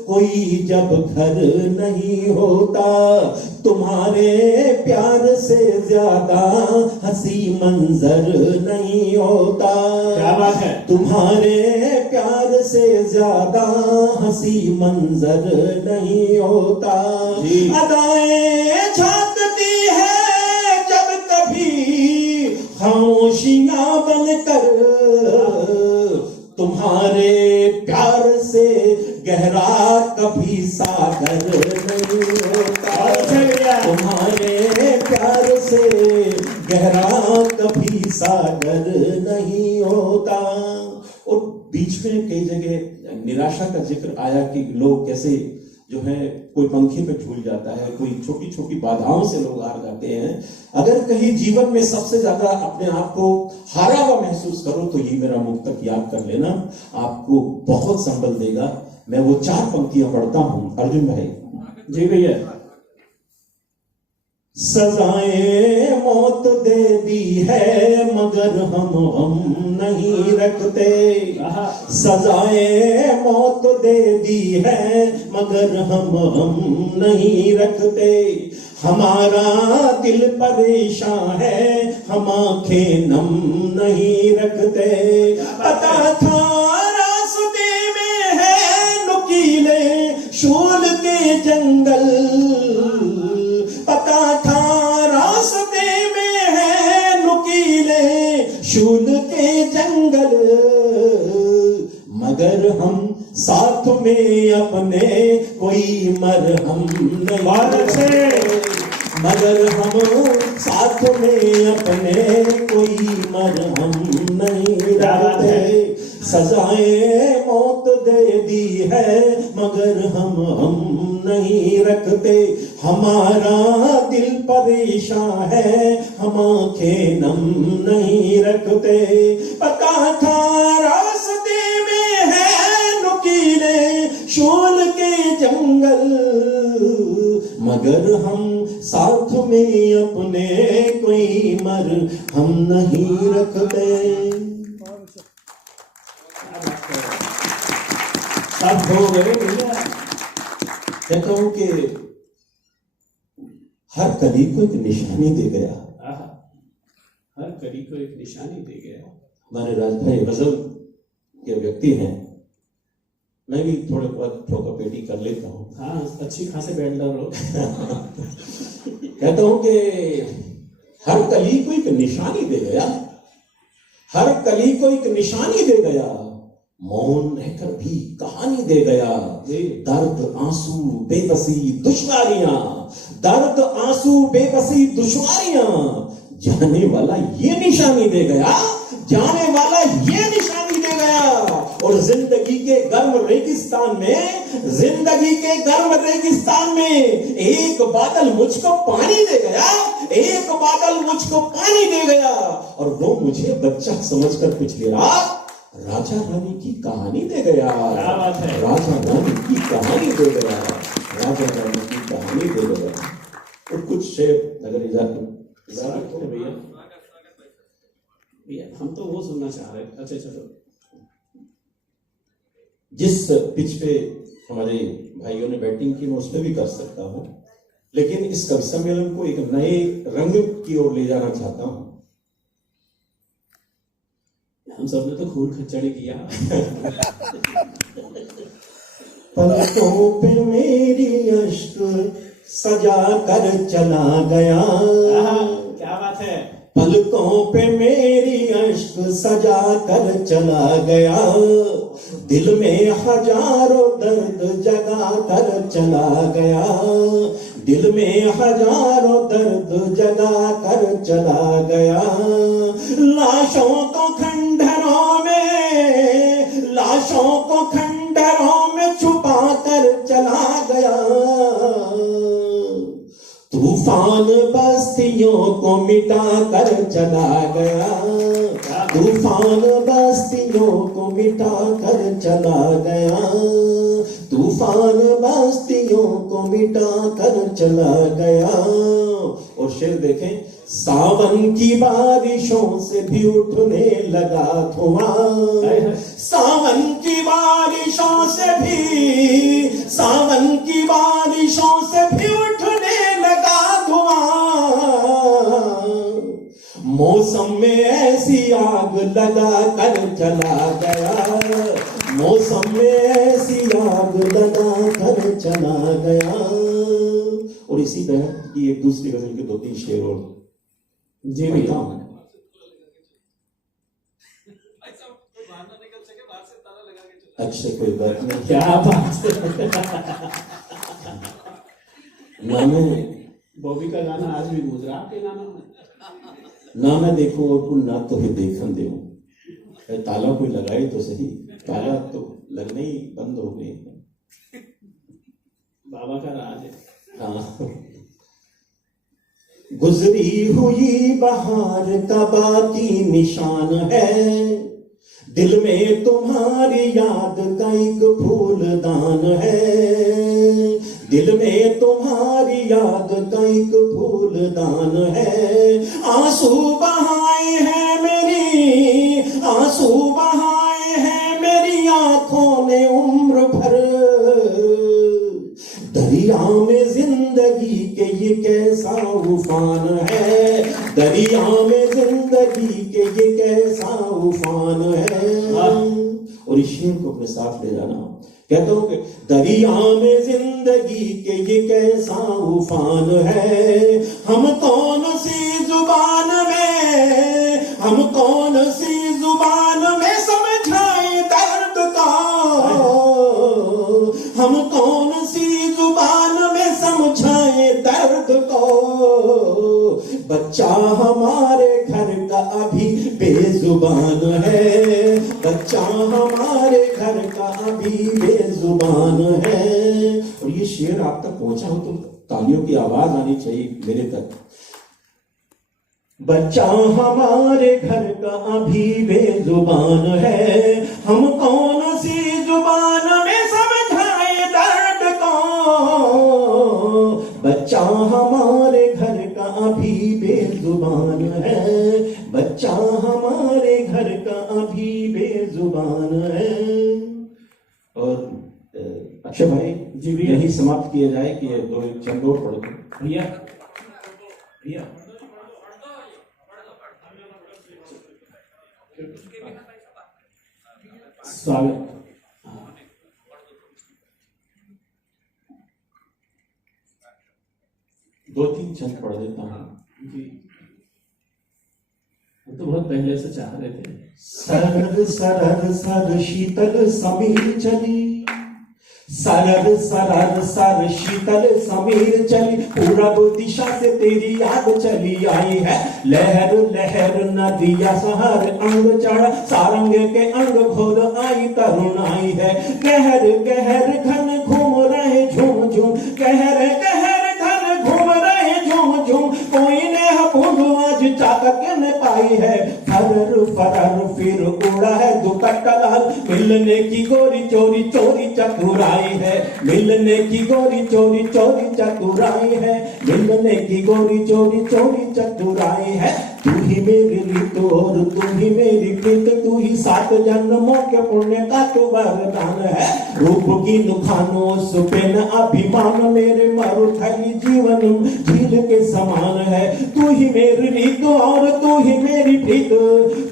कोई जब घर नहीं होता। तुम्हारे प्यार से ज्यादा हंसी मंजर नहीं होता। क्या बात है। तुम्हारे प्यार से ज्यादा हंसी मंजर नहीं होता। अदाएं झांकती है जब कभी खामोशियां बनकर, तुम्हारे प्यार से गहरा कभी सागर नहीं होता। तुम्हारे प्यार से गहरा कभी सागर नहीं होता। और बीच में कई जगह निराशा का जिक्र आया कि लोग कैसे जो है कोई पंखे पे झूल जाता है, कोई छोटी छोटी बाधाओं से लोग हार जाते हैं। अगर कहीं जीवन में सबसे ज्यादा अपने आप को हारा हुआ महसूस करो तो ये मेरा मुक्तक याद कर लेना, आपको बहुत संबल देगा। मैं वो 4 पंक्तियां पढ़ता हूं। अर्जुन भाई। जी भैया। सजाएं मौत दे दी है मगर हम नहीं रखते। सजाएं मौत दे दी है मगर हम नहीं रखते। हमारा दिल परेशान है, हम आंखें नम नहीं रखते। पता था रास्ते में है नुकीले शूल के जंगल, पता था रास्ते में है नुकीले शूल के जंगल। मगर हम साथ में अपने कोई मरहम नहीं, मगर हम साथ में अपने कोई मरहम नहीं डालते। सजाएं मौत दे दी है मगर हम नहीं रखते। हमारा दिल परेशान है, हम आंखें नम नहीं रखते। पता था रास्ते में है नुकीले शूल के जंगल, मगर हम साथ में अपने कोई मर हम नहीं रखते। सब हो गए भैया। कहता हूं कि हर कली को एक निशानी दे गया। हर कली को एक निशानी दे गया। हमारे राजभाई गजल के व्यक्ति हैं, मैं भी थोड़े बहुत ठोका-पेटी कर लेता हूँ। हाँ, अच्छी खासे बैठलर हो। कहता हूं कि हर कली को एक निशानी दे गया, हर कली को एक निशानी दे गया, मौन रहकर भी कहानी दे गया। दर्द आंसू बेबसी दुश्वारियां, दर्द आंसू बेबसी दुश्वारियां, जाने वाला ये निशानी दे गया, जाने वाला ये निशानी दे गया। और जिंदगी के गर्म रेगिस्तान में, जिंदगी के गर्म रेगिस्तान में एक बादल मुझको पानी दे गया, एक बादल मुझको पानी दे गया। और वो मुझे बच्चा समझकर पिछली रात राजा रानी की कहानी दे गया। क्या बात है। राजा रानी की कहानी दे गया, राजा रानी की कहानी दे गया। और कुछ शेर अगर स्वागत है भैया। भैया हम तो वो सुनना चाह रहे हैं। अच्छा चलो। जिस पिच पे हमारे भाइयों ने बैटिंग की मैं उस पर भी कर सकता हूं, लेकिन इस कवि सम्मेलन को एक नए रंग की ओर ले जाना चाहता हूं। हम सबने तो खून खच्चड़ी किया। पलकों पे मेरी अश्क सजा कर चला गया। क्या बात है। पलकों पे मेरी अश्क सजा कर चला गया, दिल में हजारों दर्द जगा कर चला गया, दिल में हजारों दर्द जगा कर चला गया। लाशों को खंडहरों में, लाशों को खंडहरों में छुपा कर चला गया। तूफान बस्तियों को मिटा कर चला गया, तूफान बस्तियों को मिटा कर चला गया, तूफान बस्तियों को मिटा कर चला गया। और शेर देखें, सावन की बारिशों से भी उठने लगा धुआं, सावन की बारिशों से भी, सावन की बारिशों से भी उठने लगा धुआं। मौसम में ऐसी आग लगा कर चला गया, मौसम में ऐसी आग लगा कर चला गया। और इसी तरह की एक दूसरी गजल के 2-3 शेर और जी भैया। अच्छा कोई बात नहीं। क्या बात है। ना मैं बॉबी का गाना आज भी गूंज रहा आपके गाना में। ना मैं देखूं और तू ना तो ही देखन दे, ताला कोई लगाए तो सही, ताला तो लगने ही बंद हो गए। बाबा का राज है। हाँ। गुजरी हुई बहार का बाकी निशान है, दिल में तुम्हारी याद का एक फूलदान है, दिल में तुम्हारी याद का एक फूलदान है। आंसू बहाए हैं मेरी, आंसू बहाए हैं मेरी आंखों ने उम्र भर, दरिया में जिंदगी के ये कैसा उफान है, दरिया में जिंदगी के ये कैसा उफान है। और इस शेर को अपने साथ ले जाना, कहता हूं कि दरिया में जिंदगी के ये कैसा उफान है। हम कौन सी जुबान में, हम कौन सी जुबान में समझाए दर्द का, हम कौन सी जुबान में समझाए दर्द को। बच्चा हमारे घर का अभी बेजुबान है, बच्चा हमारे घर का अभी बेजुबान है। और ये शेर आप तक पहुंचा हो तो तालियों की आवाज आनी चाहिए मेरे तक। बच्चा हमारे घर का अभी बेजुबान है, हम कौन सी जुबान में समझाए दर्द को। बच्चा हमारे घर का अभी बेजुबान है, बच्चा हमारे घर का अभी बेजुबान है। और अक्षय भाई जी भैया। यही समाप्त किया जाए कि 2 चंद और पढ़ दो भैया भैया स्वागत। 2-3 चंद पढ़ देता हूँ जी, वो तो बहुत पहले से चाह रहे थे। सरर सरर सर शीतल समीर चली, सरर सरर सर शीतल समीर चली, पूरब दिशा से तेरी याद चली आई है। लहर लहर नदिया सहर अंग चढ़, सारंग के अंग घोर आई तरुण आई है। गहर गहर घन घूम रहे झूम झूम, गहर गहर घन घूम रहे झूम झूम, कोई नेह बूंद आज चातक न पाई है। फरर फरर फिर उड़ा है दुपट्टा लाल, मिलने की गोरी चोरी चोरी चतुराई है, मिलने की गोरी चोरी चोरी चतुराई है, मिलने की गोरी चोरी चोरी चतुराई है। तू ही मेरी रीत और तू ही मेरी प्रीत, तू ही 7 जन्मों के पुण्य का तो वरदान है। रूप की नुखानों सुपेन अभिमान, मेरे मरुथली जीवन झील के समान है। तू ही मेरी रीत और तू ही मेरी प्रीत,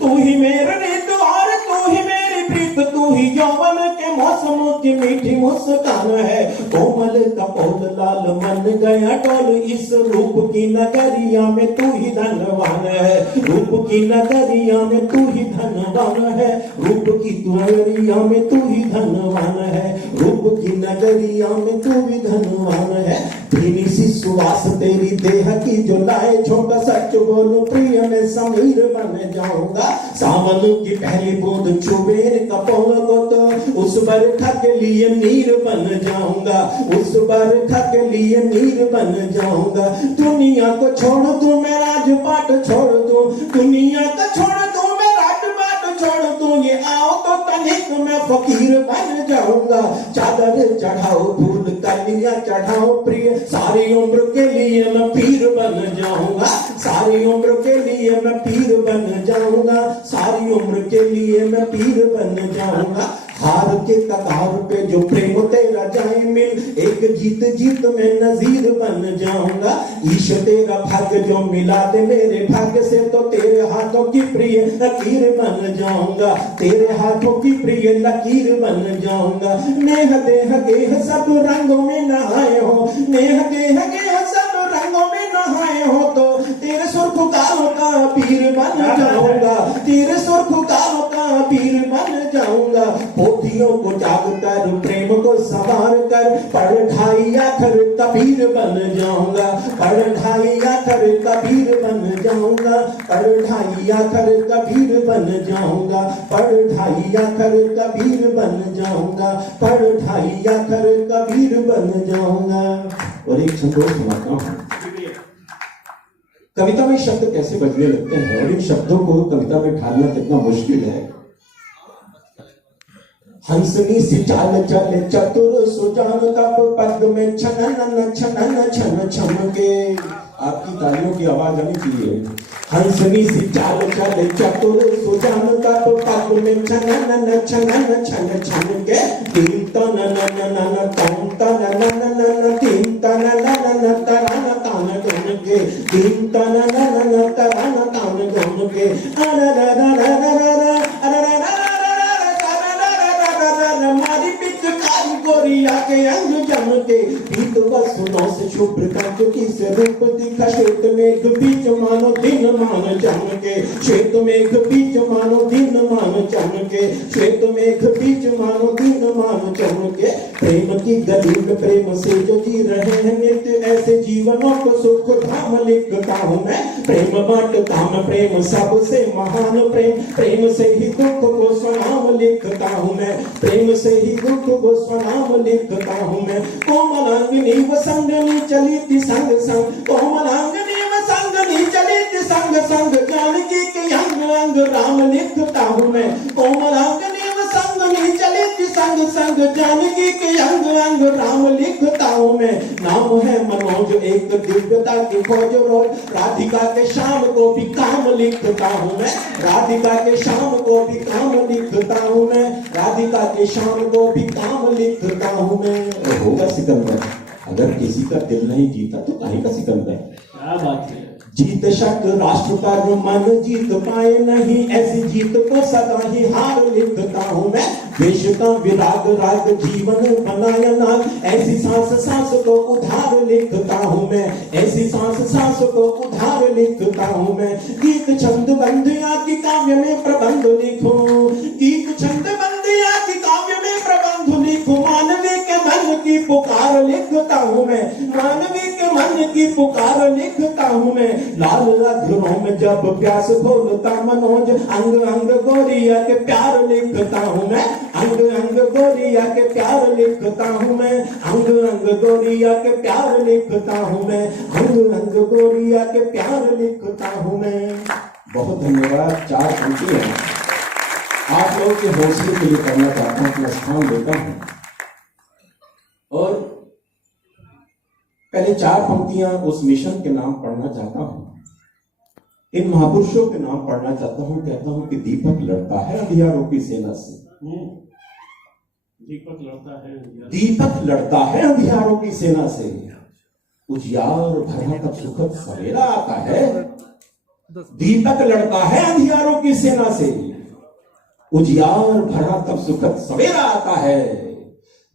तू ही मेरी रीत और तू ही मेरी प्रीत, तू ही यौवन के मौसम की मीठी मुस्कान है। कोमल कपोल लाल मन गया डोल, इस रूप की नगरिया में तू ही धनवान है। रूप की नगरिया में तू ही धनवान है। रूप की नगरिया में तू ही धनवान है। रूप की नगरिया में तू भी धनवान है। भीनी सी सुवास तेरी देह की जो लाए, छोटा सच बोलूं प्रिय में समीर बन जाऊंगा। सावन की पहली बूंद चुबेर कपोल को तो उस बरखा के लिए नीर बन जाऊंगा। उस बरखा के लिए नीर बन जाऊंगा। दुनिया को छोड़ दूं मैं राजपाट छोड़ दूं, दुनिया को छोड़ दूं मैं राजपाट छोड़ दूं, ये आओ तो तनिक मैं फकीर बन जाऊंगा। चादर चढ़ाओ फूल कलियां चढ़ाओ प्रिय, सारी उम्र के लिए मैं पीर बन जाऊंगा। सारी उम्र के लिए मैं पीर बन जाऊंगा। सारी उम्र के लिए मैं पीर बन जाऊंगा। हार के कगार पे जो प्रेम तेरा जाए मिल, एक जीत जीत में नजीर बन जाऊंगा। ईश तेरा भाग्य जो मिला दे मेरे भाग्य से, तो तेरे हाथों की प्रिय लकीर बन जाऊंगा। तेरे हाथों की प्रिय लकीर बन जाऊंगा। नेह देह गेह सब रंगों में नहाए हो, नेह देह गेह सब रंगों में नहाए हो, तो तेरे सुर्ख कालों का पीर बन जाऊंगा। तेरे सुर्ख कालों का पीर बन जाऊंगा। पोथियों को जाग कर प्रेम को संवार कर, पढ़ ढाई आखर कबीर बन जाऊंगा। पढ़ ढाई आखर कबीर बन जाऊंगा। पढ़ ढाई आखर कबीर बन जाऊंगा। पढ़ ढाई आखर कबीर बन जाऊंगा। पढ़ ढाई आखर कबीर बन जाऊंगा। और एक संतोष सुनाता हूँ। कविता में शब्द कैसे बजने लगते हैं और इन शब्दों को कविता में ढालना कितना मुश्किल है। हंसनी सी चाल चले चतुर सुजान, तब पद में छनन छनन छन छन के। आपकी तालियों की आवाज आनी चाहिए। हंसनी सी चाल चले चतुर सुजान, तब पद में छनन छनन छन छन के। तीन तन नन नन तन तन नन नन, तीन तन नन तरान तान गुन के। तीन तन नन तरान तान गुन के। हमारी पिचकारी गोरिया के अंग जम के, बीत वसुनों से शुभ्र कंठ की से रूप दिखा। श्वेत मेघ बीच मानो दिन मान जम के। श्वेत मेघ बीच मानो दिन मान जम के। श्वेत मेघ बीच मानो दिन मान जम के। प्रेम की गली में प्रेम से जो जी रहे हैं नित्य, ऐसे जीवनों को सुख धाम लिखता हूँ मैं। प्रेम बांटता मैं प्रेम सबसे महान प्रेम, प्रेम से ही दुख को स्वनाम लिखता हूँ मैं। प्रेम से ही दुख को स्वनाम लिखता हूँ मैं। कोमलांगिनी वसंगनी चली थी संग संग, कोमलांगिनी वसंगनी चली थी संग संग, जानकी के अंग अंग राम लिखता हूँ मैं। कोमलांगिनी वसंगनी चली थी संग संग, जानकी के अंग अंग राम लिखता हूँ मैं। नाम है मनोज एक दिव्यता की खोज रोज, राधिका के शाम को भी काम लिखता हूँ मैं। राधिका के शाम को भी काम लिखता हूँ मैं। राधिका के शाम को भी काम लिखता हूँ मैं। होगा सिकंदर, अगर किसी का दिल नहीं जीता तो काहे का सिकंदर। क्या बात है। जीत शक राष्ट्र पर मन जीत पाए नहीं, ऐसी जीत को सदा ही हार लिखता हूँ मैं। देश का विराग राग जीवन बनाया नाम, ऐसी सांस सांस को उधार लिखता हूँ मैं। ऐसी सांस सांस को उधार लिखता हूँ मैं। गीत छंद बंदिया की काव्य में प्रबंध लिखूं, गीत छंद बंदिया की काव्य में प्रबंध लिखूं। मानवी के मन की पुकार लिखता हूँ मैं। मानवी के मन की पुकार लिखता हूँ मैं। लाल अधरों में जब प्यास खोलता मनोज, अंग अंग गोरिया के प्यार लिखता हूँ मैं। अंग अंग गोरिया के प्यार लिखता हूँ मैं। अंग अंग गोरिया के प्यार लिखता हूँ मैं। अंग अंग गोरिया के प्यार लिखता हूँ मैं। बहुत धन्यवाद। 4 पंक्ति है, आप लोगों के हौसले के लिए करना चाहता हूँ, अपना स्थान देता हूँ। और पहले 4 पंक्तियां उस मिशन के नाम पढ़ना चाहता हूं। इन महापुरुषों के नाम पढ़ना चाहता हूं। कहता हूं कि दीपक लड़ता है अंधियारों की सेना से। दीपक लड़ता है, दीपक लड़ता है अंधियारों की सेना से। उजियार भरा तब सुखद सवेरा आता है। दीपक लड़ता है अंधियारों की सेना से। उजियार भरा तब सुखद सवेरा आता है,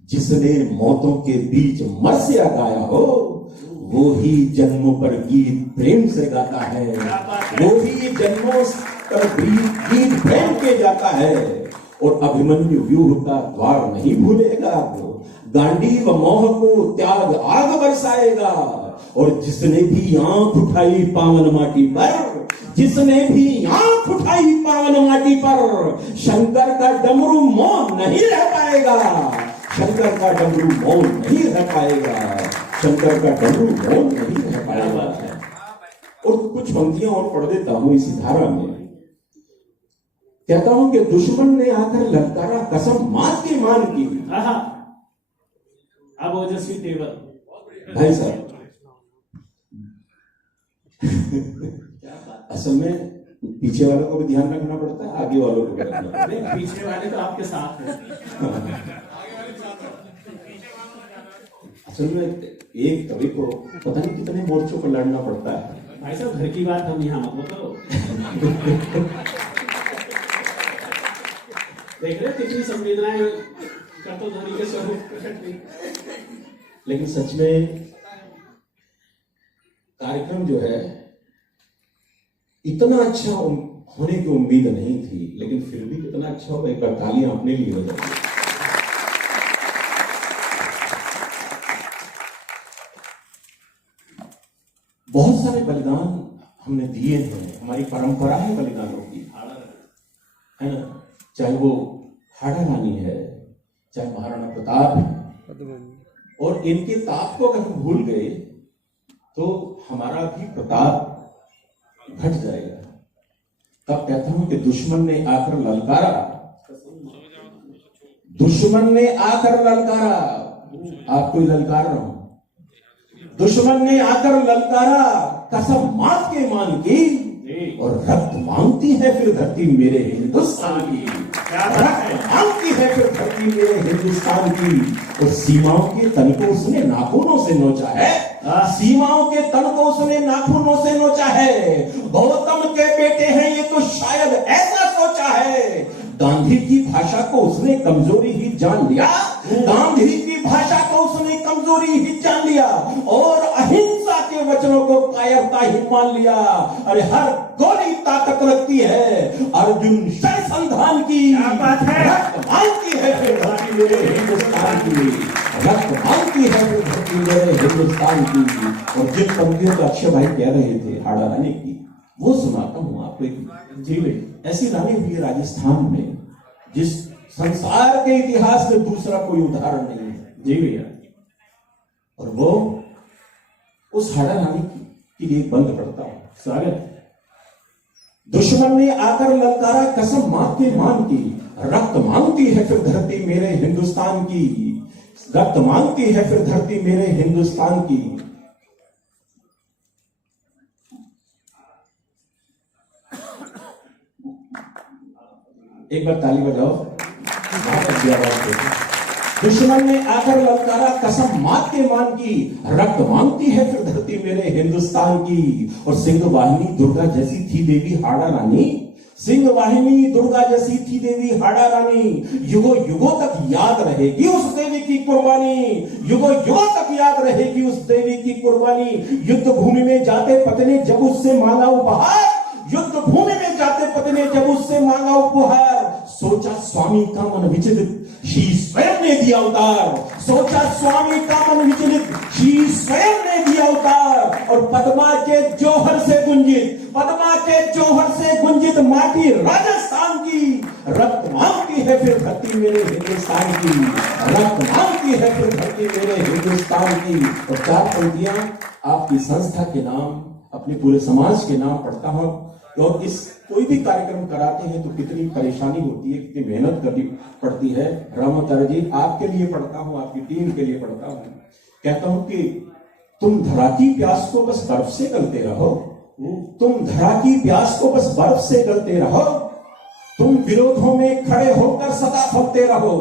जिसने मौतों के बीच मरसिया गाया हो, वो ही जन्मों पर गीत प्रेम से गाता है, वो ही जन्मों पर गीत प्रेम के जाता है। और अभिमन्यु व्यूह का द्वार नहीं भूलेगा, गांडीव मोह को त्याग आग बरसाएगा। और जिसने भी आंख उठाई पावन माटी पर, जिसने भी आंख उठाई पावन माटी पर, शंकर का डमरू मौन नहीं रह पाएगा, शंकर का डमरू मौन नहीं रह पाएगा, शंकर का डमरू मौन नहीं रह पाएगा। और कुछ पंक्तियां और पढ़ देता हूं इसी धारा में। कहता हूं कि दुश्मन ने आकर ललकारा, कसम मात की मान की। अब ओजस्वी तेवर भाई साहब, असल में पीछे वालों को भी ध्यान रखना पड़ता है, आगे वालों को भी रखना पड़ता है। पीछे वाले तो आपके साथ हैं। असल में एक कवि को पता नहीं कितने मोर्चों पर लड़ना पड़ता है। भाई साहब, घर की बात हम यहाँ मत बताओ। देख रहे कितनी संवेदनाएं करतो ध्वनि के स्वरूप। लेकिन सच में कार्यक्रम जो है इतना अच्छा होने की उम्मीद नहीं थी, लेकिन फिर भी कितना अच्छा हो। एक बार तालियां अपने लिए हो जाए। बहुत सारे बलिदान हमने दिए हैं, हमारी परंपरा है बलिदानों की, है ना। चाहे वो हाड़ा रानी है, चाहे महाराणा प्रताप है, और इनके ताप को अगर हम भूल गए तो हमारा भी प्रताप घट जाएगा। तब कहता हूं कि दुश्मन ने आकर ललकारा, दुश्मन ने आकर ललकारा, आपको ललकार रहा हूं, दुश्मन ने आकर ललकारा, कसम मात के मान की, और रक्त मांगती है फिर धरती मेरे हिंदुस्तान की, रक्त मांगती है फिर धरती मेरे हिंदुस्तान की। और सीमाओं के तन को उसने नाखूनों से नोचा है, सीमाओं के तन को उसने नाखूनों से नोचा है। गौतम के बेटे हैं ये तो शायद ऐसा सोचा है। गांधी की भाषा को उसने कमजोरी ही जान लिया, गांधी की भाषा को उसने कमजोरी ही जान लिया, और अहिंसा के वचनों को कायरता ही मान लिया। अरे हर गोली ताकत रखती है, अर्जुन संधान की रक्त मांगती है फिर धरती मेरे हिंदुस्तान की, रक्त मांगती है फिर धरती मेरे हिंदुस्तान की। और जिन पंक्तियों का अक्षय भाई कह रहे थे हाड़ा रानी की, वो सुनाता हूं आपको। एक ऐसी रानी हुई है राजस्थान में जिस संसार के इतिहास में दूसरा कोई उदाहरण नहीं है। जी भैया। और वो उस हाड़ा रानी के लिए बंद पड़ता हूं। स्वागत। दुश्मन ने आकर ललकारा, कसम मां के मान की, रक्त मांगती है फिर धरती मेरे हिंदुस्तान की, रक्त मांगती है फिर धरती मेरे हिंदुस्तान की। एक बार ताली बजाओ। दुश्मन ने आकर ललकारा, कसम मात के मान की, रक्त मांगती है फिर धरती मेरे हिंदुस्तान की। और सिंह वाहिनी दुर्गा जैसी थी देवी हाड़ा रानी, सिंह वाहिनी दुर्गा जैसी थी देवी हाड़ा रानी। युगों युगों तक याद रहेगी उस देवी की कुर्बानी, युगों युगों तक याद रहेगी उस देवी की कुर्बानी। युद्ध भूमि में जाते पति ने जब उससे मांगा उपहार, युद्ध भूमि में जाते पति ने जब उससे मांगा उपहार, सोचा स्वामी का मन विचलित, शी स्वयं ने दिया उतार, सोचा स्वामी का मन विचलित, शी स्वयं ने दिया उतार। और पद्मा के जौहर से गुंजित, पद्मा के जौहर से गुंजित माटी राजस्थान की, रक्त मांगती है फिर धरती मेरे हिंदुस्तान की, रक्त मांगती है फिर धरती मेरे हिंदुस्तान की। और चार पंक्तियां आपकी संस्था के नाम, अपने पूरे समाज के नाम पढ़ता हूं। और इस कोई भी कार्यक्रम कराते हैं तो कितनी परेशानी होती है, कितनी मेहनत करनी पड़ती है। रामाचार्य जी, आपके लिए पढ़ता हूं, आपकी टीम के लिए पढ़ता हूं। कहता हूं कि तुम धरा की प्यास को बस बर्फ से गलते रहो, तुम धरा की प्यास को बस बर्फ से गलते रहो, तुम विरोधों में खड़े होकर सदा फलते रहो,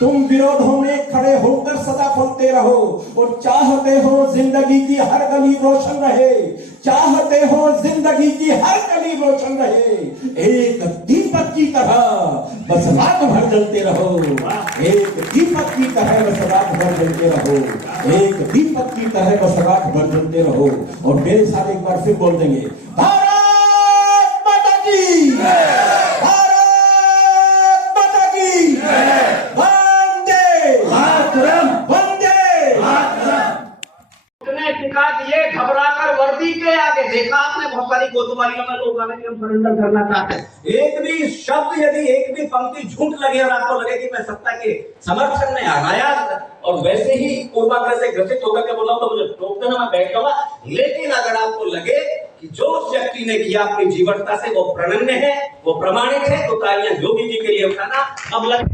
तुम विरोधों में खड़े होकर सदा फलते रहो और चाहते हो जिंदगी की हर गली रोशन रहे, चाहते हो जिंदगी की हर गली रोशन रहे। एक दीपक की तरह बस रात भर जलते रहो, एक दीपक की तरह बस रात भर जलते रहो, एक दीपक की तरह बस रात भर जलते रहो। और मेरे साथ एक बार फिर बोल देंगे, भारत माता की, भारत माता की, वंदे मातरम, वंदे मातरम। घुटने टिका दिए घबराकर वर्दी के आगे। देखा आपने बहुत सारी कोतवालियों में लोग आने के हम सरेंडर करना चाहते हैं। एक भी शब्द, यदि एक भी पंक्ति झूठ लगे और आपको लगे कि मैं सत्ता के समर्थन में आया और वैसे ही पूर्वाग्रह से ग्रसित होकर के बोला तो मुझे टोक देना, मैं बैठ जाऊंगा। लेकिन अगर आपको लगे कि जो व्यक्ति ने किया अपनी जीवटता से वो प्रणन्य है, वो प्रमाणित है, तो तालियां योगी जी के लिए उठाना। अब लगे